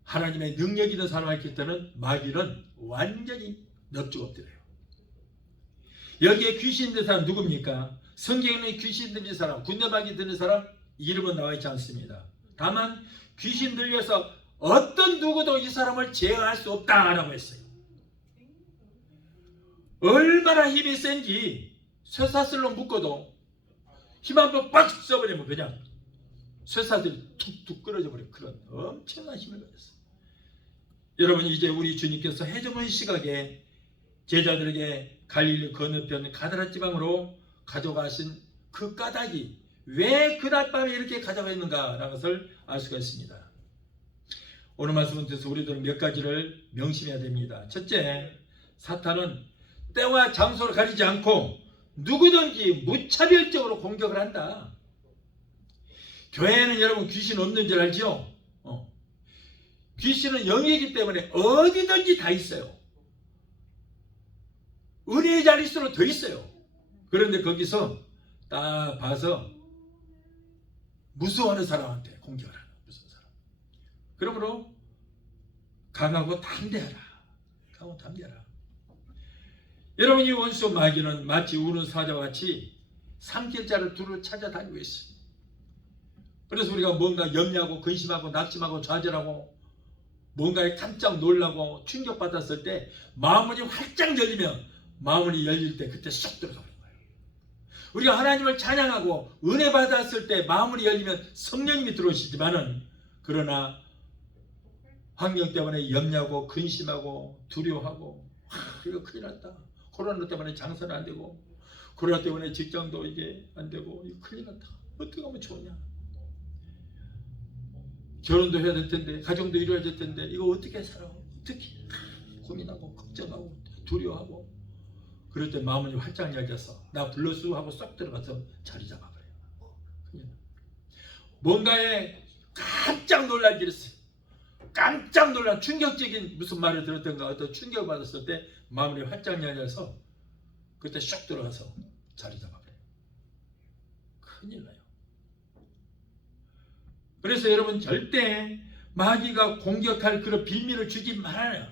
하나님의 능력 있는 사람을 때는 마귀는 완전히 넙죽 엎드려요. 여기에 귀신 들린 사람 누굽니까? 성경에 귀신 들린 사람, 군대 마귀 들린 사람 이름은 나와 있지 않습니다. 다만 귀신 들려서 어떤 누구도 이 사람을 제어할 수 없다라고 했어요. 얼마나 힘이 센지 쇠사슬로 묶어도 힘 한번 빡 써버리면 그냥 쇠사슬이 툭툭 끊어져 버린 그런 엄청난 힘을 가졌어요. 여러분, 이제 우리 주님께서 해저문 시각에 제자들에게 갈릴리 건너편 가드라 지방으로 가져가신 그 까닭이 왜 그날 밤에 이렇게 가져가있는가라는 것을 알 수가 있습니다. 오늘 말씀을 통해서 우리들은 몇 가지를 명심해야 됩니다. 첫째, 사탄은 때와 장소를 가리지 않고 누구든지 무차별적으로 공격을 한다. 교회에는 여러분 귀신 없는 줄 알죠? 귀신은 영이기 때문에 어디든지 다 있어요. 은혜의 자리수로 더 있어요. 그런데 거기서 딱 봐서 무서워하는 사람한테 공격을 하는 무서운 사람. 그러므로 강하고 담대하라. 강하고 담대하라. 여러분, 이 원수 마귀는 마치 우는 사자와 같이 삼킬자를 두루 찾아다니고 있어요. 그래서 우리가 뭔가 염려하고 근심하고 낙심하고 좌절하고 뭔가에 깜짝 놀라고 충격받았을 때 마음문이 활짝 열리면 마음문이 열릴 때 그때 쏙 들어가 버린 거예요. 우리가 하나님을 찬양하고 은혜 받았을 때 마음문이 열리면 성령님이 들어오시지만은 그러나 환경 때문에 염려하고 근심하고 두려워하고 이거 큰일 났다. 코로나 때문에 장사는 안 되고 코로나 때문에 직장도 이게 안 되고 이거 큰일 났다. 어떻게 하면 좋으냐. 결혼도 해야 될 텐데 가정도 이루어야 될 텐데 이거 어떻게 살아. 어떻게 고민하고 걱정하고 두려워하고 그럴 때 마음이 활짝 열려서 나 불러수 하고 쏙 들어가서 자리 잡아버려요. 뭔가에 깜짝 놀랄 일이 있어요. 깜짝 놀란 충격적인 무슨 말을 들었던가 어떤 충격을 받았을 때 마음이 활짝 열려서 그때 쏙 들어가서 자리 잡아버려요. 큰일 나요. 그래서 여러분 절대 마귀가 공격할 그런 비밀을 주지 말아요.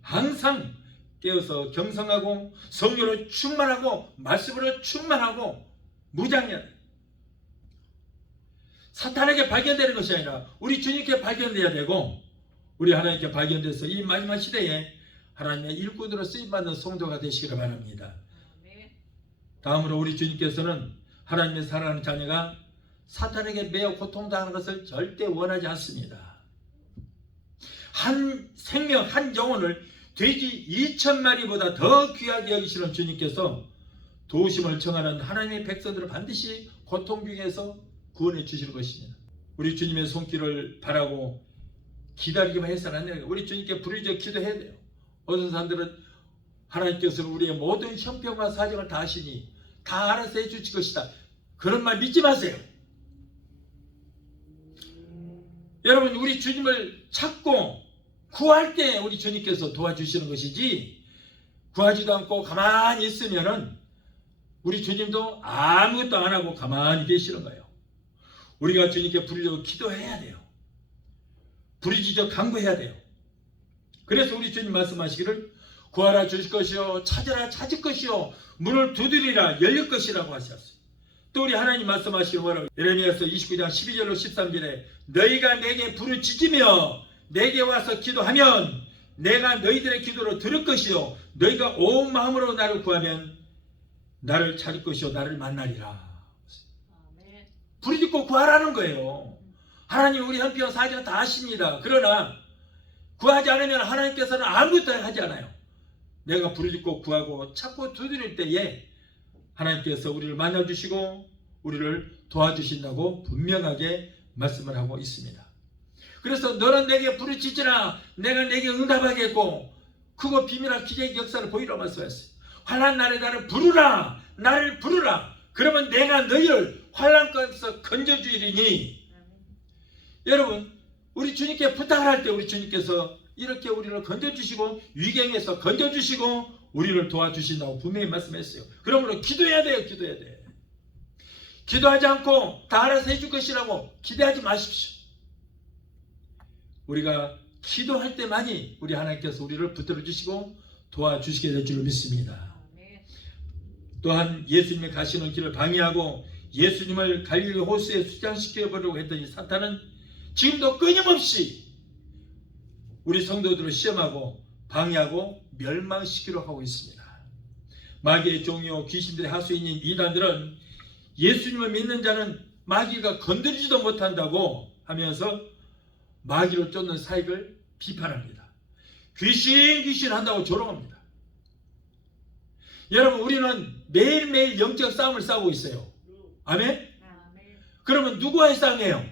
항상 깨어서 경성하고 성령으로 충만하고 말씀으로 충만하고 무장해야 돼요. 사탄에게 발견되는 것이 아니라 우리 주님께 발견돼야 되고 우리 하나님께 발견돼서 이 마지막 시대에 하나님의 일꾼으로 쓰임받는 성도가 되시기를 바랍니다. 다음으로 우리 주님께서는 하나님의 사랑하는 자녀가 사탄에게 매어 고통당하는 것을 절대 원하지 않습니다. 한 생명, 한 영혼을 돼지 2,000마리보다 더 귀하게 여기시는 주님께서 도우심을 청하는 하나님의 백성들을 반드시 고통 중에서 구원해 주시는 것입니다. 우리 주님의 손길을 바라고 기다리기만 해서는 안 돼요. 우리 주님께 부르짖어 기도해야 돼요. 어떤 사람들은 하나님께서 우리의 모든 형편과 사정을 다 아시니 다 알아서 해주실 것이다. 그런 말 믿지 마세요. 여러분, 우리 주님을 찾고 구할 때 우리 주님께서 도와주시는 것이지 구하지도 않고 가만히 있으면은 우리 주님도 아무것도 안 하고 가만히 계시는 거예요. 우리가 주님께 부르짖어 기도해야 돼요. 부르짖어 간구해야 돼요. 그래서 우리 주님 말씀하시기를 구하라 주실 것이요 찾으라 찾을 것이요 문을 두드리라 열릴 것이라고 하셨어요. 또 우리 하나님 말씀하시기를 뭐라고 예레미야서 29장 12절로 13절에 너희가 내게 부르짖으며 내게 와서 기도하면 내가 너희들의 기도를 들을 것이요 너희가 온 마음으로 나를 구하면 나를 찾을 것이요 나를 만나리라. 부르짖고 구하라는 거예요. 하나님 우리 형편 사정 다 아십니다. 그러나 구하지 않으면 하나님께서는 아무것도 하지 않아요. 내가 부르짖고 구하고 찾고 두드릴 때에 하나님께서 우리를 만나주시고 우리를 도와주신다고 분명하게 말씀을 하고 있습니다. 그래서 너는 내게 부르짖으라 내가 내게 응답하겠고 그거 비밀한 기적의 역사를 보이라 말씀했어요. 환난 날에 나를 부르라 나를 부르라 그러면 내가 너희를 환난 가운데서 건져주리니. 여러분 우리 주님께 부탁을 할 때 우리 주님께서 이렇게 우리를 건져주시고 위경에서 건져주시고 우리를 도와주신다고 분명히 말씀했어요. 그러므로 기도해야 돼요. 기도해야 돼. 기도하지 않고 다 알아서 해줄 것이라고 기대하지 마십시오. 우리가 기도할 때만이 우리 하나님께서 우리를 붙들어 주시고 도와주시게 될 줄 믿습니다. 또한 예수님의 가시는 길을 방해하고 예수님을 갈릴리 호수에 수장시켜보려고 했더니 사탄은 지금도 끊임없이 우리 성도들을 시험하고 방해하고 멸망시키려 하고 있습니다. 마귀의 종이요 귀신들의 하수인인 이단들은 예수님을 믿는 자는 마귀가 건드리지도 못한다고 하면서 마귀로 쫓는 사익을 비판합니다. 귀신 한다고 조롱합니다. 여러분 우리는 매일매일 영적 싸움을 싸우고 있어요. 아멘? 그러면 누구와의 싸움이에요?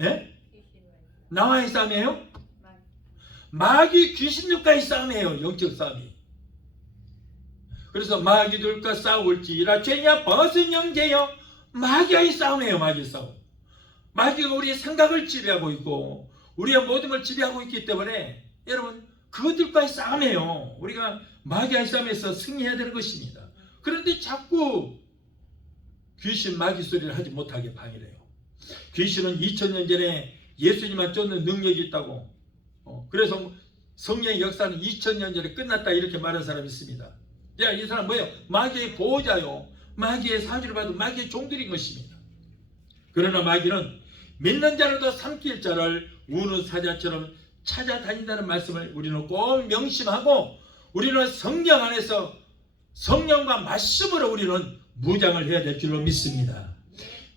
예? 나와의 싸움이에요? 마귀 귀신들과의 싸움이에요. 영적 싸움이. 그래서 마귀들과 싸울지라 죄냐 벗은 형제여, 마귀와의 싸움이에요. 마귀 싸움. 마귀가 우리의 생각을 지배하고 있고 우리의 모든 걸 지배하고 있기 때문에 여러분 그것들과의 싸움이에요. 우리가 마귀와의 싸움에서 승리해야 되는 것입니다. 그런데 자꾸 귀신 마귀 소리를 하지 못하게 방해를 해요. 귀신은 2000년 전에 예수님만 쫓는 능력이 있다고, 그래서 성령의 역사는 2000년 전에 끝났다 이렇게 말하는 사람이 있습니다. 야, 이 사람 뭐예요? 마귀의 보호자요, 마귀의 사주를 받은 마귀의 종들인 것입니다. 그러나 마귀는 믿는 자라도 삼킬 자를 우는 사자처럼 찾아다닌다는 말씀을 우리는 꼭 명심하고, 우리는 성령 안에서 성령과 말씀으로 우리는 무장을 해야 될 줄로 믿습니다.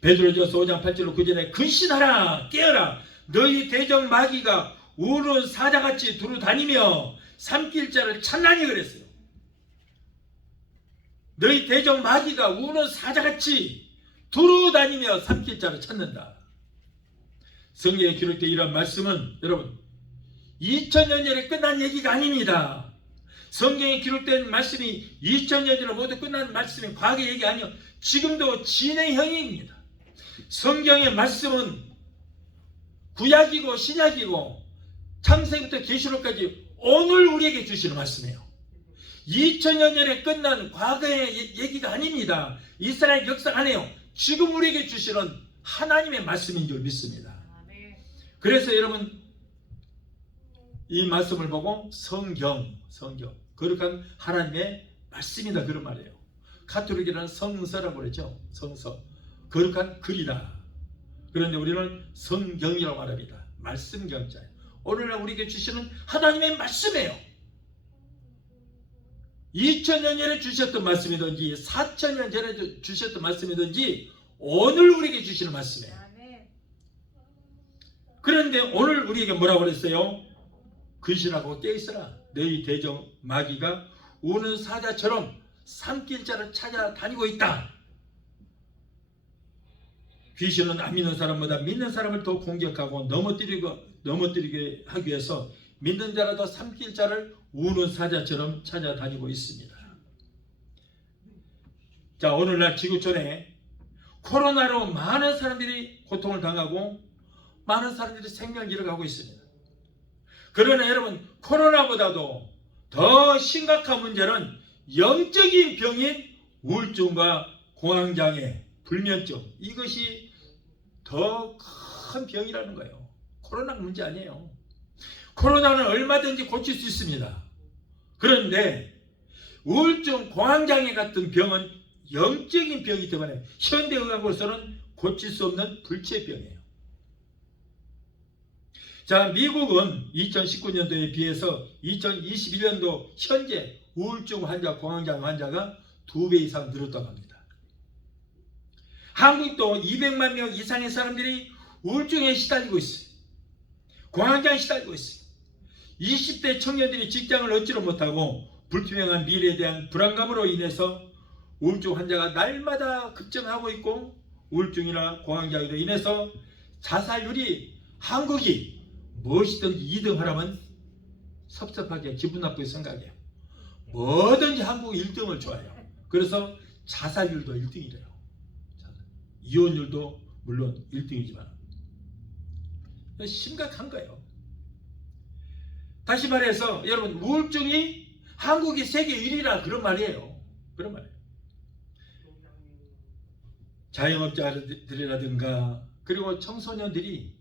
베드로전서 5장 8절로 9절에 근신하라, 깨어라, 너희 대적 마귀가 우는 사자같이 두루다니며 삼킬 자를 찾나니 그랬어요. 너희 대적 마귀가 우는 사자같이 두루다니며 삼킬 자를 찾는다. 성경에 기록된 이런 말씀은 여러분 2000년 전에 끝난 얘기가 아닙니다. 성경에 기록된 말씀이 2000년 전에 모두 끝난 말씀이 과거 얘기 아니요, 지금도 진행형입니다. 성경의 말씀은 구약이고 신약이고 창세기부터 계시록까지 오늘 우리에게 주시는 말씀이에요. 2000년 전에 끝난 과거의 얘기가 아닙니다. 이스라엘 역사 아니에요. 지금 우리에게 주시는 하나님의 말씀인 줄 믿습니다. 그래서 여러분 이 말씀을 보고 성경 거룩한 하나님의 말씀이다 그런 말이에요. 가톨릭이라는 성서라고 그러죠. 성서, 거룩한 글이다. 그런데 우리는 성경이라고 말합니다. 말씀 경자예요. 오늘날 우리에게 주시는 하나님의 말씀이에요. 2000년 전에 주셨던 말씀이든지 4000년 전에 주셨던 말씀이든지 오늘 우리에게 주시는 말씀이에요. 그런데 오늘 우리에게 뭐라고 그랬어요? 근신하고 깨어있으라, 너희 대적 마귀가 우는 사자처럼 삼킬 자를 찾아다니고 있다. 귀신은 안 믿는 사람보다 믿는 사람을 더 공격하고 넘어뜨리게 하기 위해서 믿는 자라도 삼킬 자를 우는 사자처럼 찾아다니고 있습니다. 자, 오늘날 지구촌에 코로나로 많은 사람들이 고통을 당하고 많은 사람들이 생명을 잃어가고 있습니다. 그러나 여러분, 코로나보다도 더 심각한 문제는 영적인 병인 우울증과 공황장애, 불면증, 이것이 더 큰 병이라는 거예요. 코로나가 문제 아니에요. 코로나는 얼마든지 고칠 수 있습니다. 그런데 우울증, 공황장애 같은 병은 영적인 병이기 때문에 현대의학으로서는 고칠 수 없는 불치병이에요. 자, 미국은 2019년도에 비해서 2021년도 현재 우울증 환자, 공황장애 환자가 2배 이상 늘었다고 합니다. 한국도 200만 명 이상의 사람들이 우울증에 시달리고 있어요. 공황장애에 시달리고 있어요. 20대 청년들이 직장을 얻지를 못하고 불투명한 미래에 대한 불안감으로 인해서 우울증 환자가 날마다 급증하고 있고, 우울증이나 공황장애로 인해서 자살률이 한국이 무엇이든지 2등 하라면 섭섭하게 기분 나쁘게 생각해요. 뭐든지 한국 1등을 좋아해요. 그래서 자살률도 1등이래요. 이혼율도 물론 1등이지만 심각한 거예요. 다시 말해서 여러분, 우울증이 한국이 세계 1위라 그런 말이에요. 그런 말이에요. 자영업자들이라든가 그리고 청소년들이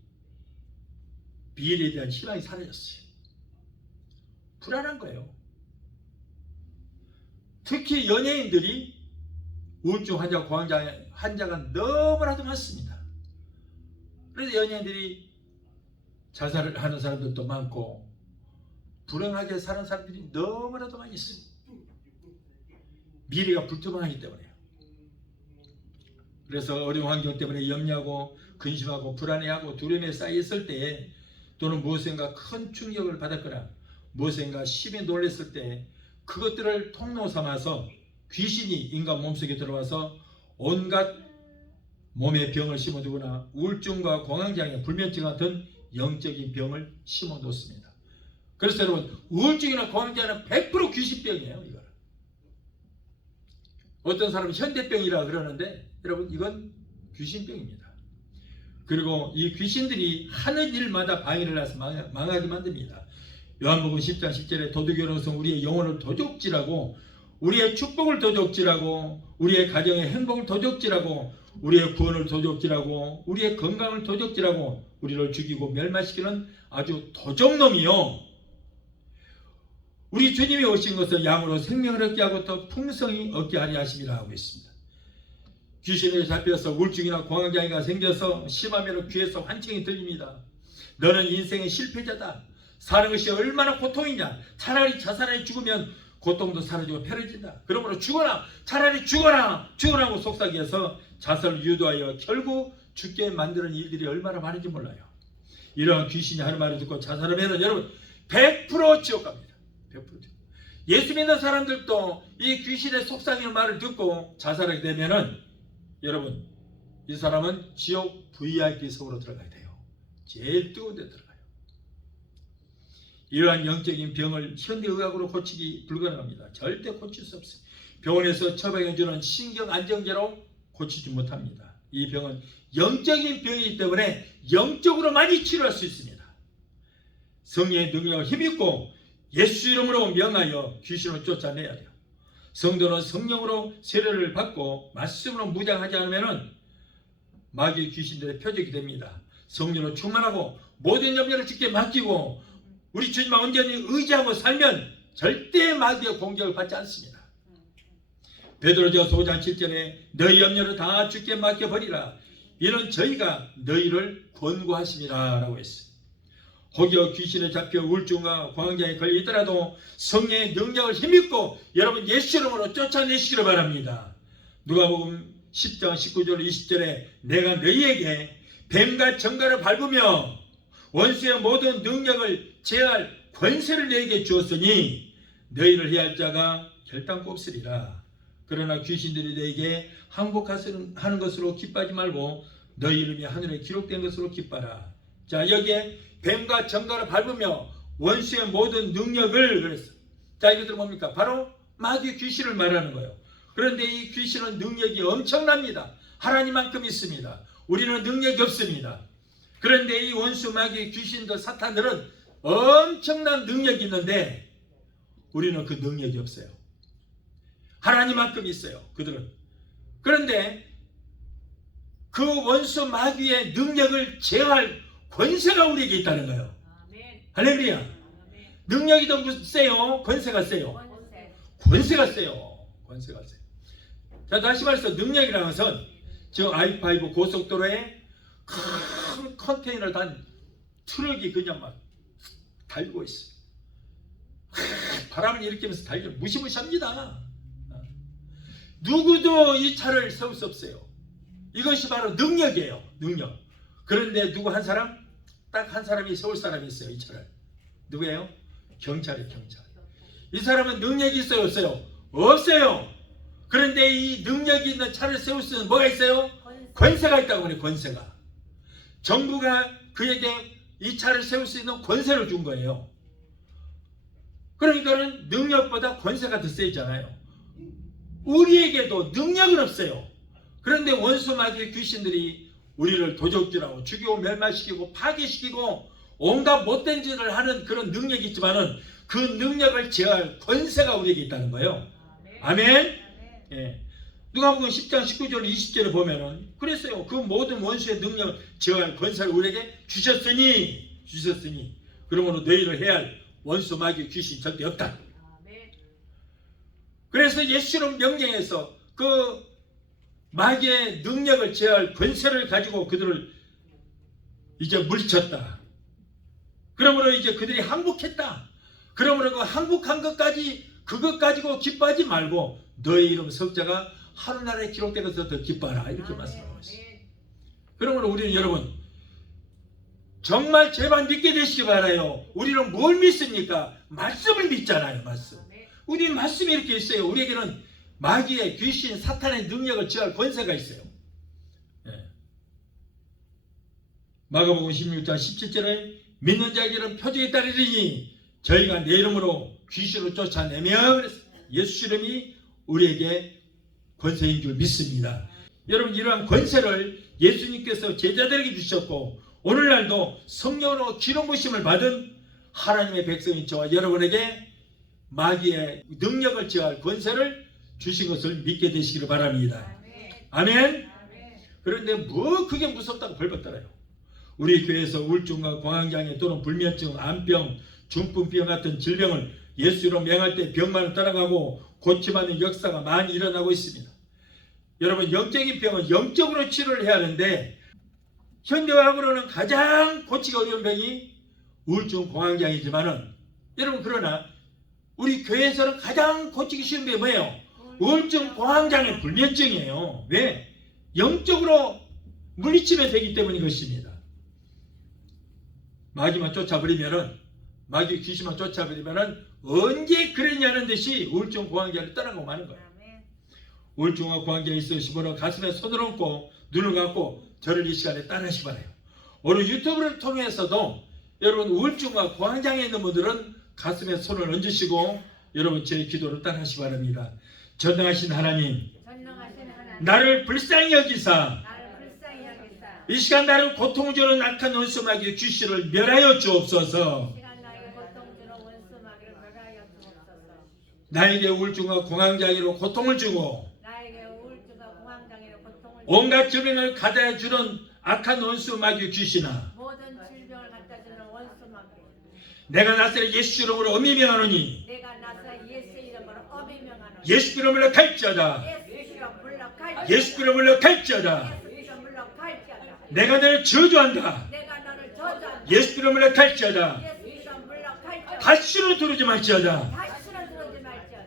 미래에 대한 희망이 사라졌어요. 불안한 거예요. 특히 연예인들이 우울증 환자, 공황장애 환자가 너무나도 많습니다. 그래서 연예인들이 자살을 하는 사람들도 많고 불행하게 사는 사람들이 너무나도 많이 있어요. 미래가 불투명하기 때문에요. 그래서 어려운 환경 때문에 염려하고 근심하고 불안해하고 두려움에 쌓여있을 때, 또는 무엇인가 큰 충격을 받았거나 무엇인가 심히 놀랐을 때 그것들을 통로 삼아서 귀신이 인간 몸속에 들어와서 온갖 몸에 병을 심어두거나 우울증과 공황장애, 불면증 같은 영적인 병을 심어놓습니다. 그래서 여러분, 우울증이나 공황장애는 100% 귀신병이에요. 이거는. 어떤 사람은 현대병이라 그러는데 여러분, 이건 귀신병입니다. 그리고 이 귀신들이 하는 일마다 방해를 해서 망하게 만듭니다. 요한복음 10장 10절에 도둑이로서 우리의 영혼을 도적질하고, 우리의 축복을 도적질하고, 우리의 가정의 행복을 도적질하고, 우리의 구원을 도적질하고, 우리의 건강을 도적질하고, 우리를 죽이고 멸망시키는 아주 도적놈이요, 우리 주님이 오신 것은 양으로 생명을 얻게 하고 더 풍성히 얻게 하려 하심이라 하고 있습니다. 귀신에 잡혀서 우울증이나 공황장애가 생겨서 심하면 귀에서 환청이 들립니다. 너는 인생의 실패자다. 사는 것이 얼마나 고통이냐. 차라리 자살해 죽으면 고통도 사라지고 편해진다. 그러므로 죽어라. 차라리 죽어라. 죽어라고 속삭여서 자살을 유도하여 결국 죽게 만드는 일들이 얼마나 많은지 몰라요. 이러한 귀신이 하는 말을 듣고 자살하면 여러분 100% 지옥 갑니다. 100%. 예수 믿는 사람들도 이 귀신의 속삭이는 말을 듣고 자살하게 되면은 여러분, 이 사람은 지옥 VIP석으로 들어가야 돼요. 제일 뜨거운 데 들어가요. 이러한 영적인 병을 현대의학으로 고치기 불가능합니다. 절대 고칠 수 없어요. 병원에서 처방해주는 신경 안정제로 고치지 못합니다. 이 병은 영적인 병이기 때문에 영적으로 많이 치료할 수 있습니다. 성령의 능력을 힘입고 예수 이름으로 명하여 귀신을 쫓아내야 돼요. 성도는 성령으로 세례를 받고 말씀으로 무장하지 않으면 마귀 귀신들의 표적이 됩니다. 성령으로 충만하고 모든 염려를 주께 맡기고 우리 주님만 온전히 의지하고 살면 절대 마귀의 공격을 받지 않습니다. 베드로전서 5장 7절에 너희 염려를 다 주께 맡겨버리라. 이는 저희가 너희를 권고하심이라 라고 했어요. 혹여 귀신에 잡혀 우울증과 공황장애에 걸려 있더라도 성령의 능력을 힘입고 여러분 예수 이름으로 쫓아내시기를 바랍니다. 누가복음 10장 19절 20절에 내가 너희에게 뱀과 정갈을 밟으며 원수의 모든 능력을 제할 권세를 너희에게 주었으니 너희를 해할 자가 결단코 없으리라. 그러나 귀신들이 너희에게 항복하는 것으로 기뻐하지 말고 너희 이름이 하늘에 기록된 것으로 기뻐하라. 자, 여기에 뱀과 정갈을 밟으며 원수의 모든 능력을 그랬어. 자, 이것들 뭡니까? 바로 마귀 귀신을 말하는 거예요. 그런데 이 귀신은 능력이 엄청납니다. 하나님만큼 있습니다. 우리는 능력이 없습니다. 그런데 이 원수 마귀 귀신들 사탄들은 엄청난 능력이 있는데 우리는 그 능력이 없어요. 하나님만큼 있어요. 그들은. 그런데 그 원수 마귀의 능력을 제어할 권세가 우리에게 있다는 거예요. 할렐루야. 능력이 더 세요? 권세가 세요? 권세가 세요. 권세가 세요. 자, 다시 말해서 능력이라는 것은 저 I-5 고속도로에 큰 컨테이너를 단 트럭이 그냥 막 달리고 있어요. 바람을 일으키면서 달려 무시무시합니다. 누구도 이 차를 세울 수 없어요. 이것이 바로 능력이에요. 능력. 그런데 누구 한 사람? 딱 한 사람이 세울 사람이 있어요. 이 차를. 누구예요? 경찰이에요. 경찰. 이 사람은 능력이 있어요? 없어요? 없어요. 그런데 이 능력이 있는 차를 세울 수 있는 뭐가 있어요? 권세가 있다고 그래요. 권세가. 정부가 그에게 이 차를 세울 수 있는 권세를 준 거예요. 그러니까는 능력보다 권세가 더 세잖아요. 우리에게도 능력은 없어요. 그런데 원수 마귀의 귀신들이 우리를 도적질하고 죽이고 멸망시키고 파괴시키고 온갖 못된 짓을 하는 그런 능력이 있지만은 그 능력을 제어할 권세가 우리에게 있다는 거예요. 아멘. 예. 누가복음 10장 19절 20절에 보면은 그랬어요. 그 모든 원수의 능력을 제어할 권세를 우리에게 주셨으니 그러므로 너희를 해야 할 원수 마귀 귀신 절대 없다. 그래서 예수는 명령해서 그 마귀의 능력을 제어할 권세를 가지고 그들을 이제 물리쳤다. 그러므로 이제 그들이 항복했다. 그러므로 그 항복한 것까지 그것 가지고 기뻐하지 말고 너의 이름 석자가 하늘나라에 기록된 것에서 더 기뻐하라. 이렇게 말씀하고 있어요. 그러므로 우리는 여러분 정말 제발 믿게 되시기 바라요. 우리는 뭘 믿습니까? 말씀을 믿잖아요. 말씀. 우리 말씀이 이렇게 있어요. 우리에게는 마귀의 귀신 사탄의 능력을 제어할 권세가 있어요. 예. 마가복음 16장 17절에 믿는 자에게는 표적이 따르리니 저희가 내 이름으로 귀신을 쫓아내며 그랬습니다. 예수 이름이 우리에게 권세인 줄 믿습니다. 여러분, 이러한 권세를 예수님께서 제자들에게 주셨고 오늘날도 성령으로 기름 부으심을 받은 하나님의 백성인 저와 여러분에게 마귀의 능력을 제어할 권세를 주신 것을 믿게 되시기를 바랍니다. 아멘. 그런데 뭐 그게 무섭다고 벌벌떠나요? 우리 교회에서 우울증과 공황장애 또는 불면증, 암병, 중풍병 같은 질병을 예수로 명할 때 병만은 떠나가고 고침하는 역사가 많이 일어나고 있습니다. 여러분, 영적인 병은 영적으로 치료를 해야 하는데 현대의학으로는 가장 고치기 어려운 병이 우울증, 공황장애이지만은 여러분, 그러나 우리 교회에서는 가장 고치기 쉬운 병이 뭐예요? 우울증, 공황장애, 불면증이에요. 왜? 영적으로 물리치면 되기 때문인 것입니다. 마귀만 쫓아버리면은, 마귀 귀신만 쫓아버리면은 언제 그랬냐는 듯이 우울증, 공황장애를 떠나고 마는 거예요. 우울증과 공황장애 있으시면 가슴에 손을 얹고 눈을 감고 저를 이 시간에 따라하시기 바라요. 오늘 유튜브를 통해서도 여러분 우울증과 공황장애 있는 분들은 가슴에 손을 얹으시고 여러분 제 기도를 따라하시기 바랍니다. 전능하신 하나님, 나를 불쌍히 여기사 이 시간 나를 고통을 주는 악한 원수 마귀의 귀신을 멸하여 주옵소서. 나에게 우울증과 공황장애로 고통을 주고 온갖 질병을 가져다 주는 악한 원수 마귀 귀신아, 내가 나사렛 예수 이름으로 엄히 명하노니 예수 이름으로 갈지어다. 예수 이름으로 갈지어다. 내가 너를 저주한다. 예수 이름으로 갈지어다. 다시는 들어오지 말지어다.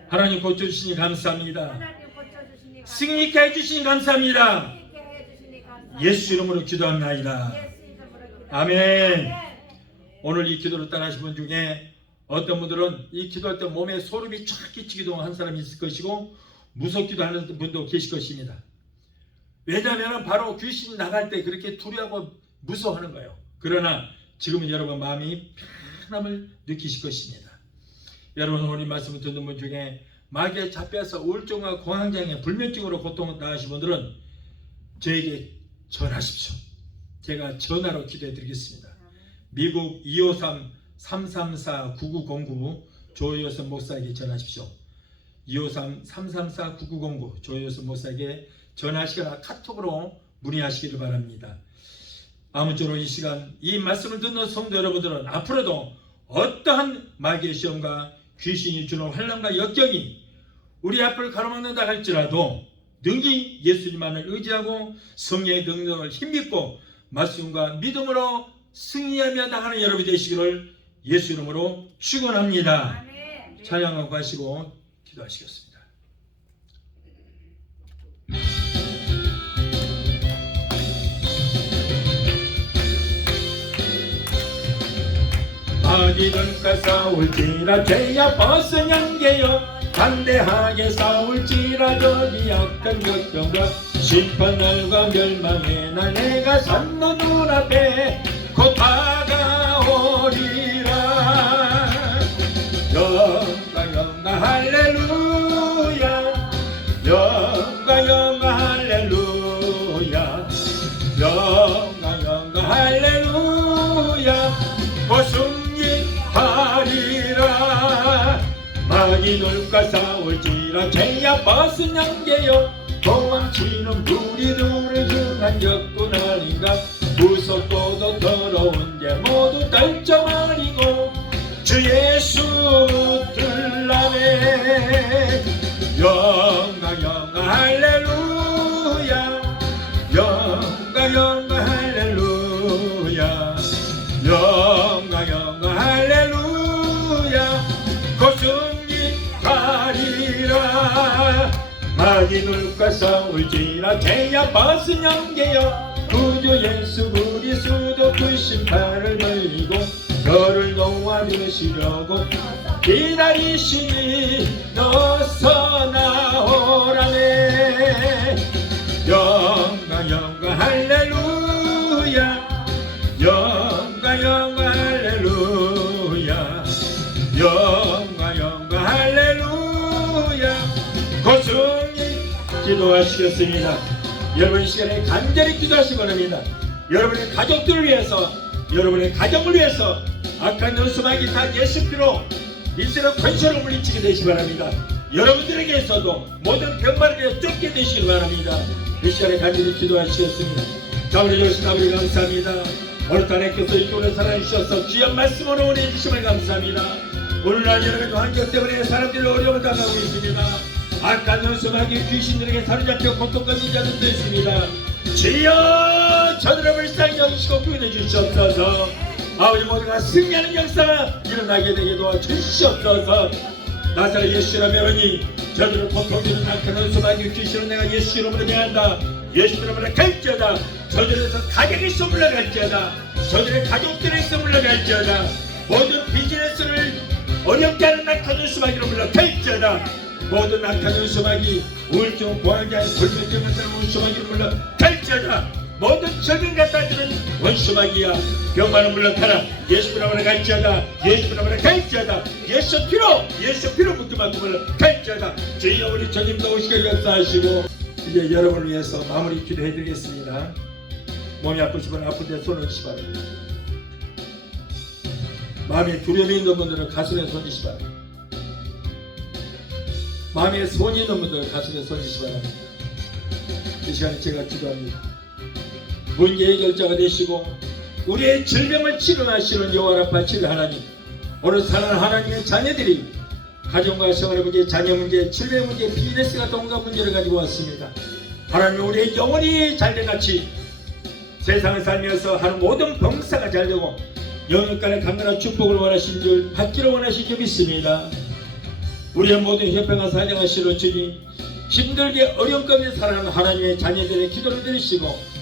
하나님 고쳐주시니 감사합니다. 승리케 해주시니 감사합니다. 예수 이름으로 기도합니다. 아멘. 오늘 이 기도를 따라하신 분 중에 어떤 분들은 이 기도할 때 몸에 소름이 쫙 끼치기도 한 사람이 있을 것이고 무섭기도 하는 분도 계실 것입니다. 왜냐하면 바로 귀신이 나갈 때 그렇게 두려워하고 무서워하는 거예요. 그러나 지금은 여러분 마음이 편함을 느끼실 것입니다. 여러분, 오늘 말씀을 듣는 분 중에 마귀에 잡혀서 우울증과 공황장애, 불면증으로 고통을 당하신 분들은 저에게 전하십시오. 제가 전화로 기도해 드리겠습니다. 미국 253-334-9909 조효선 목사에게 전하십시오. 253-334-9909 조효선 목사에게 전화하시거나 카톡으로 문의하시기를 바랍니다. 아무쪼록 이 시간 이 말씀을 듣는 성도 여러분들은 앞으로도 어떠한 마귀의 시험과 귀신이 주는 환난과 역경이 우리 앞을 가로막는다 할지라도 능히 예수님만을 의지하고 성령의 능력을 힘입고 말씀과 믿음으로 승리하며 나가는 여러분이 되시기를 예수 이름으로 축원합니다. 찬양하고 가시고 기도하시겠습니다. 마귀들과 싸울지라 죄야 벗어난 게요, 담대하게 싸울지라 저기 약한 걱정과 심판날과 멸망의 날 내가 산노 눈앞에 곧 다가오리라. 영광 영광 할렐루야, 영광 영광 할렐루야, 영광 영광 할렐루야. 곧 승리하리라. 마귀들과 싸울지라 죄야 벗은 영계여, 도망치는 무리들을 향한 역군 아닌가. 무섭고도 더러운 죄 모두 떨쳐버리고 주 예수 붙들라네. 영광 영광 할렐루야, 영광 영광 할렐루야, 영광 영광 할렐루야. 곧 승리하리라. 마귀들과 싸울지라 죄야 벗은 영계여, 구주 예수 그리스도 그 심판을 돌리고 너를 도와주시려고 기다리시니 너서 나오라네. 영광 영광 할렐루야, 기도하시겠습니다. 여러분 이 시간에 간절히 기도하시기 바랍니다. 여러분의 가족들을 위해서, 여러분의 가정을 위해서 악한 연수마귀 다 예수 피로 이스라엘 권세로 물리치게 되시기 바랍니다. 여러분들에게서도 모든 병마를 위해 쫓게 되시기 바랍니다. 이 시간에 간절히 기도하시겠습니다. 자, 우리 주신 아버지 감사합니다. 오늘 하나님께서 이쪽으로 살아주셔서 귀한 말씀으로 은혜 주심을 감사합니다. 오늘날 여러 가지 환경 때문에 사람들이 어려움을 당하고 있습니다. 악한 연수마귀 귀신들에게 사로잡혀 고통까지 자는 데 있습니다. 주여 저들을 불쌍히 여기시고 구원해 주시옵소서. 아버지 모두가 승리하는 역사가 일어나게 되게 도와주시옵소서. 나사렛 예수라 명하니 저들을 고통주는 악한 연수마귀 귀신을 내가 예수 이름으로 명한다. 예수 이름으로 갈지어다. 저들에서 가정에서 물러갈지어다. 저들의 가족들에서 물러갈지어다. 모든 비즈니스를 어렵게 하는 악한 연수마귀로 물러갈지어다. 모든 악한 연수마귀, 우울증, 고환장, 불면증을 따른 원수마귀로 물러갈지어다. 모든 절병 갖다 주는 원수마귀야, 병만은 물러가라. 예수 이름으로 갈지어다. 예수 이름으로 갈지어다. 예수 피로 묶음하고 물러갈지어다. 주여 우리 주님도 오시게 역사하시고 이제 여러분을 위해서 마무리 기도해드리겠습니다. 몸이 아프시면 아픈 데 손을 얹으시 바랍니다. 마음에 두려움이 있는 분들은 가슴에 손 얹으시 바랍니다. 마음에 소원이 있는 분들은 가슴에 손 얹으시 바랍니다. 이 시간에 제가 기도합니다. 문제 해결자가 되시고 우리의 질병을 치료하시는 여호와 라파 치료 하나님, 오늘 사랑하는 하나님의 자녀들이 가정과 생활의 문제, 자녀 문제, 질병 문제, 비즈니스 같은 온갖 문제를 가지고 왔습니다. 하나님 우리의 영혼이 잘된같이 세상을 살면서 하는 모든 병사가 잘되고 영육간의 강건한 축복을 원하신 줄, 받기를 원하신 줄 믿습니다. 우리의 모든 협평한 사정하시는 주님, 힘들게 어려운 가운데 살아가는 하나님의 자녀들의 기도를 들으시고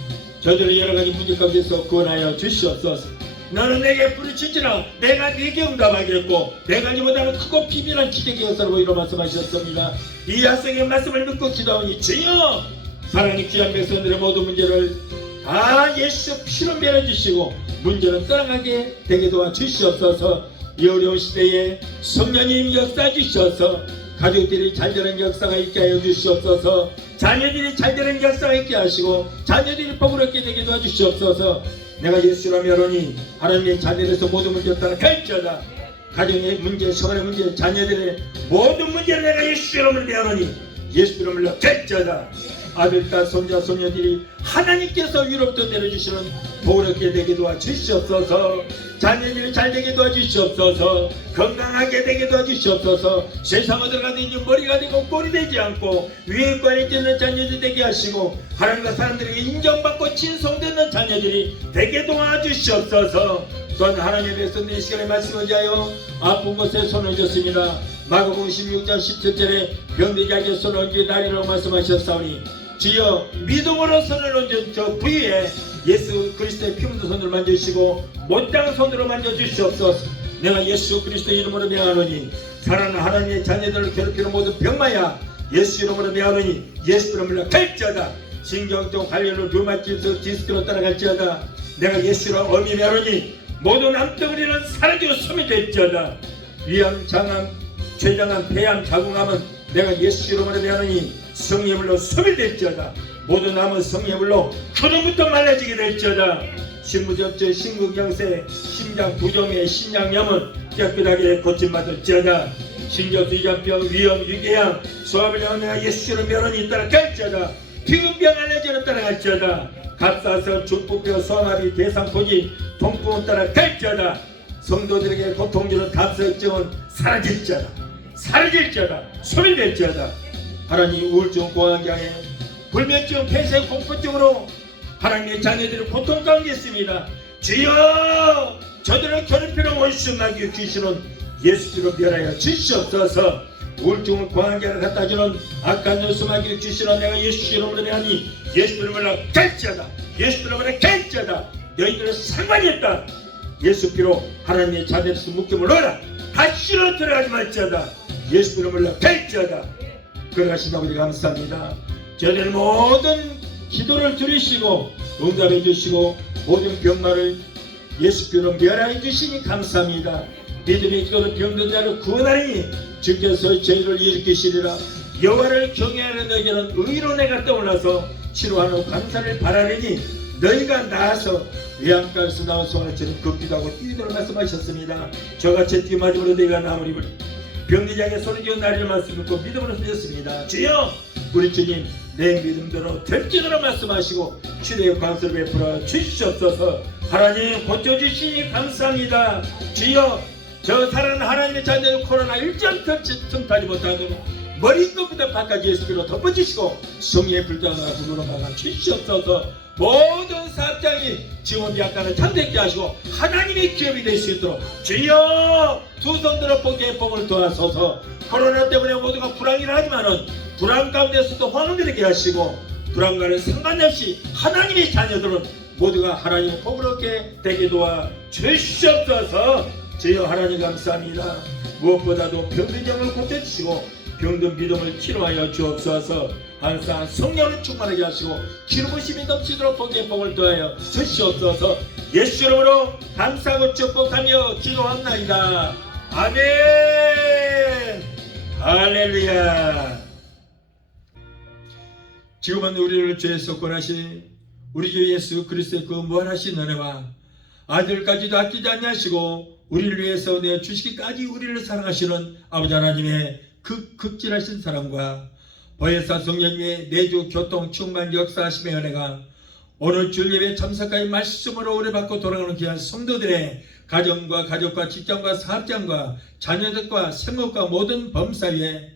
저들의 여러가지 문제 가운데서 구원하여 주시옵소서. 너는 내게 부르짖으라 내가 네게 응답하겠고 내가 니보다는 크고 비밀한 기적의 역사로 보이러 말씀하셨습니다. 이 약속의 말씀을 믿고 기도하니 주여 사랑의 귀한 백성들의 모든 문제를 다 예수 피로 면해주시고 문제는 떠나가게 되게 도와주시옵소서. 이 어려운 시대에 성령님 역사 주셔서 가족들이 잘되는 역사가 있게 하여 주시옵소서. 자녀들이 잘되는 역사가 있게 하시고 자녀들이 복을 얻게 되게 도와주시옵소서. 내가 예수라 명하노니 하나님의 자녀들에서 모든 문제를 따라 갈지어다. 가정의 문제, 생활의 문제, 자녀들의 모든 문제를 내가 예수 이름으로 명하노니 예수 이름으로 갈지어다. 아들, 딸, 손자, 손녀들이 하나님께서 위로부터 내려주시는 복을 얻게 되게 도와주시옵소서. 자녀들이 잘되게 도와주시옵소서. 건강하게 되게 도와주시옵소서. 세상에 들어가도 이제 머리가 되고 꼴이 되지 않고 위에 관이 되는 자녀들이 되게 하시고 하나님과 사람들에게 인정받고 친송되는 자녀들이 되게 도와주시옵소서. 또한 하나님의 백성들 이 시간에 말씀을 위하여 아픈 곳에 손을 얹었습니다. 마가복음 16장 17절에 병들게 하게 손을 얹은 날이라고 말씀하셨사오니 주여 믿음으로 손을 얹은 저 부위에 예수 그리스도의 피 묻은 손을 만져주시고 못다한 손으로 만져주시옵소서. 내가 예수 그리스도 이름으로 명하노니 사랑하는 하나님의 자녀들을 괴롭히는 모든 병마야 예수 이름으로 명하노니 예수 이름으로 갈지어다. 신경통, 관련으로 류마티스, 디스크로 따라갈지어다. 내가 예수로 어미 명하노니 모든 암덩어리는 사라지고 숨이 될지어다. 위암, 장암, 췌장암, 폐암, 자궁암은 내가 예수 이름으로 명하노니 성령물로 숨이 될지어다. 모든 암은 성령물로 그놈부터 말라지게 될지어다. 신부전증, 심근경색, 심장 부종의 신장염은 깨끗하게 고침받을지어다. 신경수이장병, 위염, 유궤양, 소화불 병은 내가 예수 이름으로 명하노니 따라갈지어다. 피부병, 알레르기로 따라갈지어다. 갑사성, 중풍병, 소화마비, 대상포진, 통풍은 따라갈지어다. 성도들에게 고통 주는 갑사증은 사라질지어다. 사라질지어다. 소멸될지어다. 하나님 우울증, 고환장애, 불면증, 폐쇄, 공포증으로 하나님의 자녀들이 고통 가운데 있습니다. 주여 저들을 괴롭히는 원수마귀 귀신은 예수로 멸하여 주시옵소서. 우울증을 고환장애를 갖다주는 악한 원수마귀 귀신은 내가 예수 이름으로 명하니 예수 이름으로 갈지어다. 예수 이름으로 갈지어다. 너희들은 상관이 없다. 예수 피로 하나님의 자녀에서 묶임을 놓아라. 다시로 들어가지 말지어다. 예수 이름으로 갈지어다. 그러하신 아버지 감사합니다. 저희들 모든 기도를 들으시고 응답해 주시고 모든 병마를 예수 피로 멸하여 주시니 감사합니다. 믿음의 기도로 병든 자를 구원하니 주께서 저희를 일으키시리라. 여호와를 경외하는 너희에게는 의로 내가 떠올라서 치료하는 감사를 바라리니 너희가 나아서 외양간에서 나온 소원처럼 걷기도 하고 뛰도록 말씀하셨습니다. 저같이 뛰맞음으로 너희가 나무리 병리장에 소리지어 나리를 말씀 듣고 믿음으로 드렸습니다. 주여 우리 주님 내 믿음대로 될지도록 말씀하시고 치료의 관수를 베풀어 주시옵소서. 하나님 고쳐주시니 감사합니다. 주여 저 사랑하는 하나님의 자녀들 코로나 일정 틈타지 못하도록 머리끝부터 바깥 예수께로 덮어주시고 성령의 불장을 부르러 막아 주시옵소서. 모든 사업장이 지원이 약간은 참되게 하시고 하나님의 기업이 될 수 있도록 주여 두 손들어 복의 복을 도와소서. 코로나 때문에 모두가 불안이라 하지만은 불안 가운데서도 환호되게 하시고 불안과는 상관없이 하나님의 자녀들은 모두가 하나님의 복을 얻게 되게 도와 주시옵소서. 주여 하나님 감사합니다. 무엇보다도 병든 영을 고쳐주시고 병든 믿음을 치료하여 주옵소서. 항상 성령을 충만하게 하시고 기름부심이 넘치도록 복의 복을 더하여 주시옵소서. 예수 이름으로 감사하고 축복하며 기도합나이다. 아멘. 할렐루야. 지금은 우리를 죄에서 구원하신 우리 주 예수 그리스도의 그 무한하신 은혜와 아들까지도 아끼지 아니하시고 우리를 위해서 내주시기까지 우리를 사랑하시는 아버지 하나님의 그 극진하신 사랑과 보혜사 성령님의 내주 교통 충만 역사하심의 은혜가 오늘 주일 예배 참석하여 말씀으로 의뢰받고 돌아가는 귀한 성도들의 가정과 가족과 직장과 사업장과 자녀들과 생업과 모든 범사위에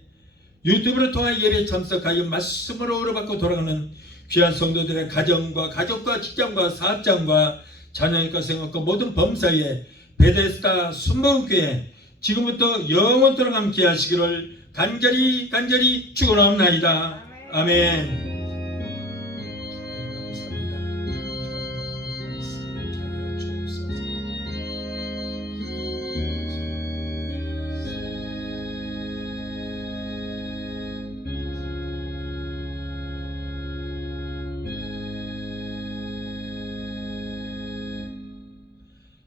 유튜브를 통해 예배 참석하여 말씀으로 의뢰받고 돌아가는 귀한 성도들의 가정과 가족과 직장과 사업장과 자녀과 생업과 모든 범사위에 베데스다 순복음교회 지금부터 영원토록 함께 하시기를 간절히 축원합나이다. 아멘.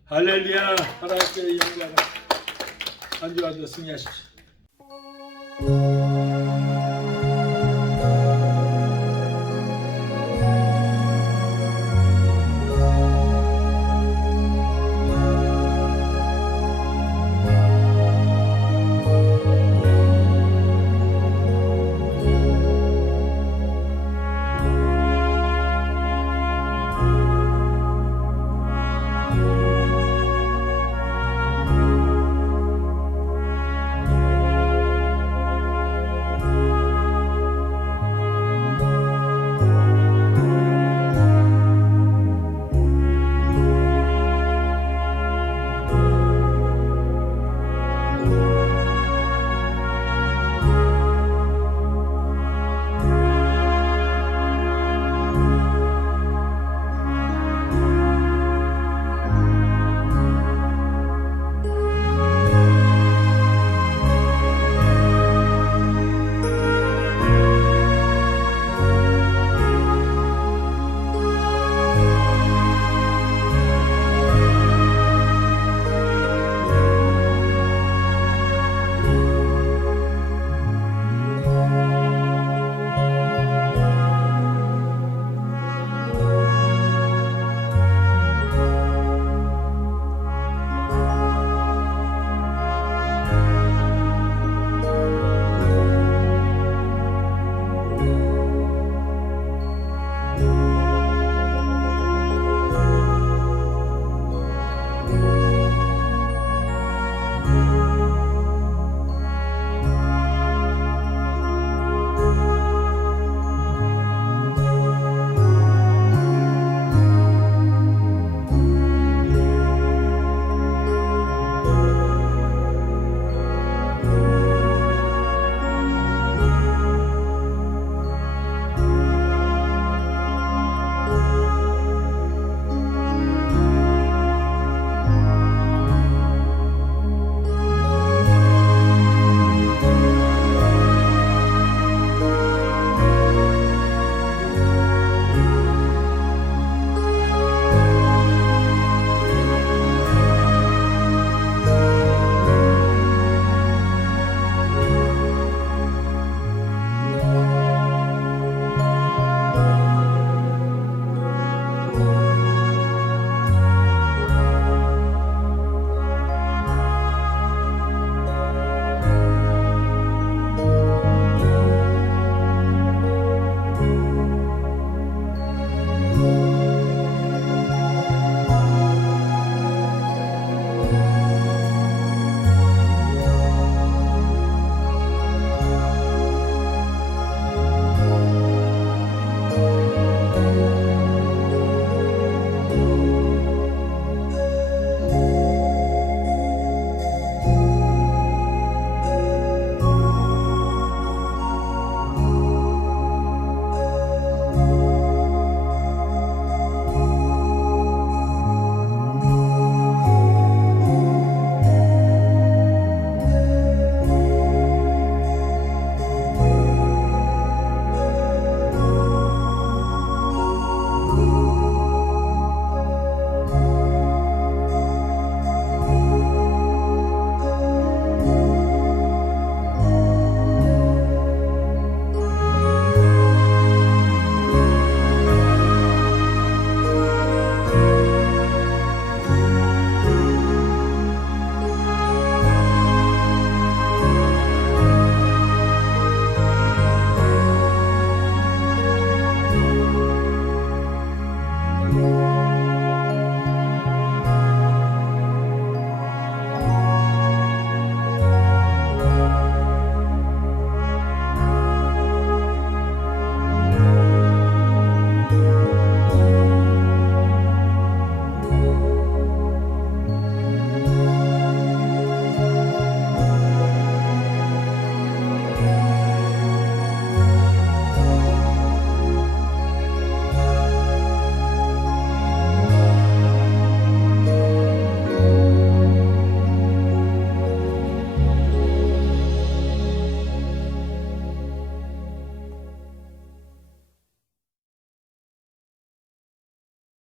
할렐루야. 하나님께 영광을 안주하시고 승리하십시오.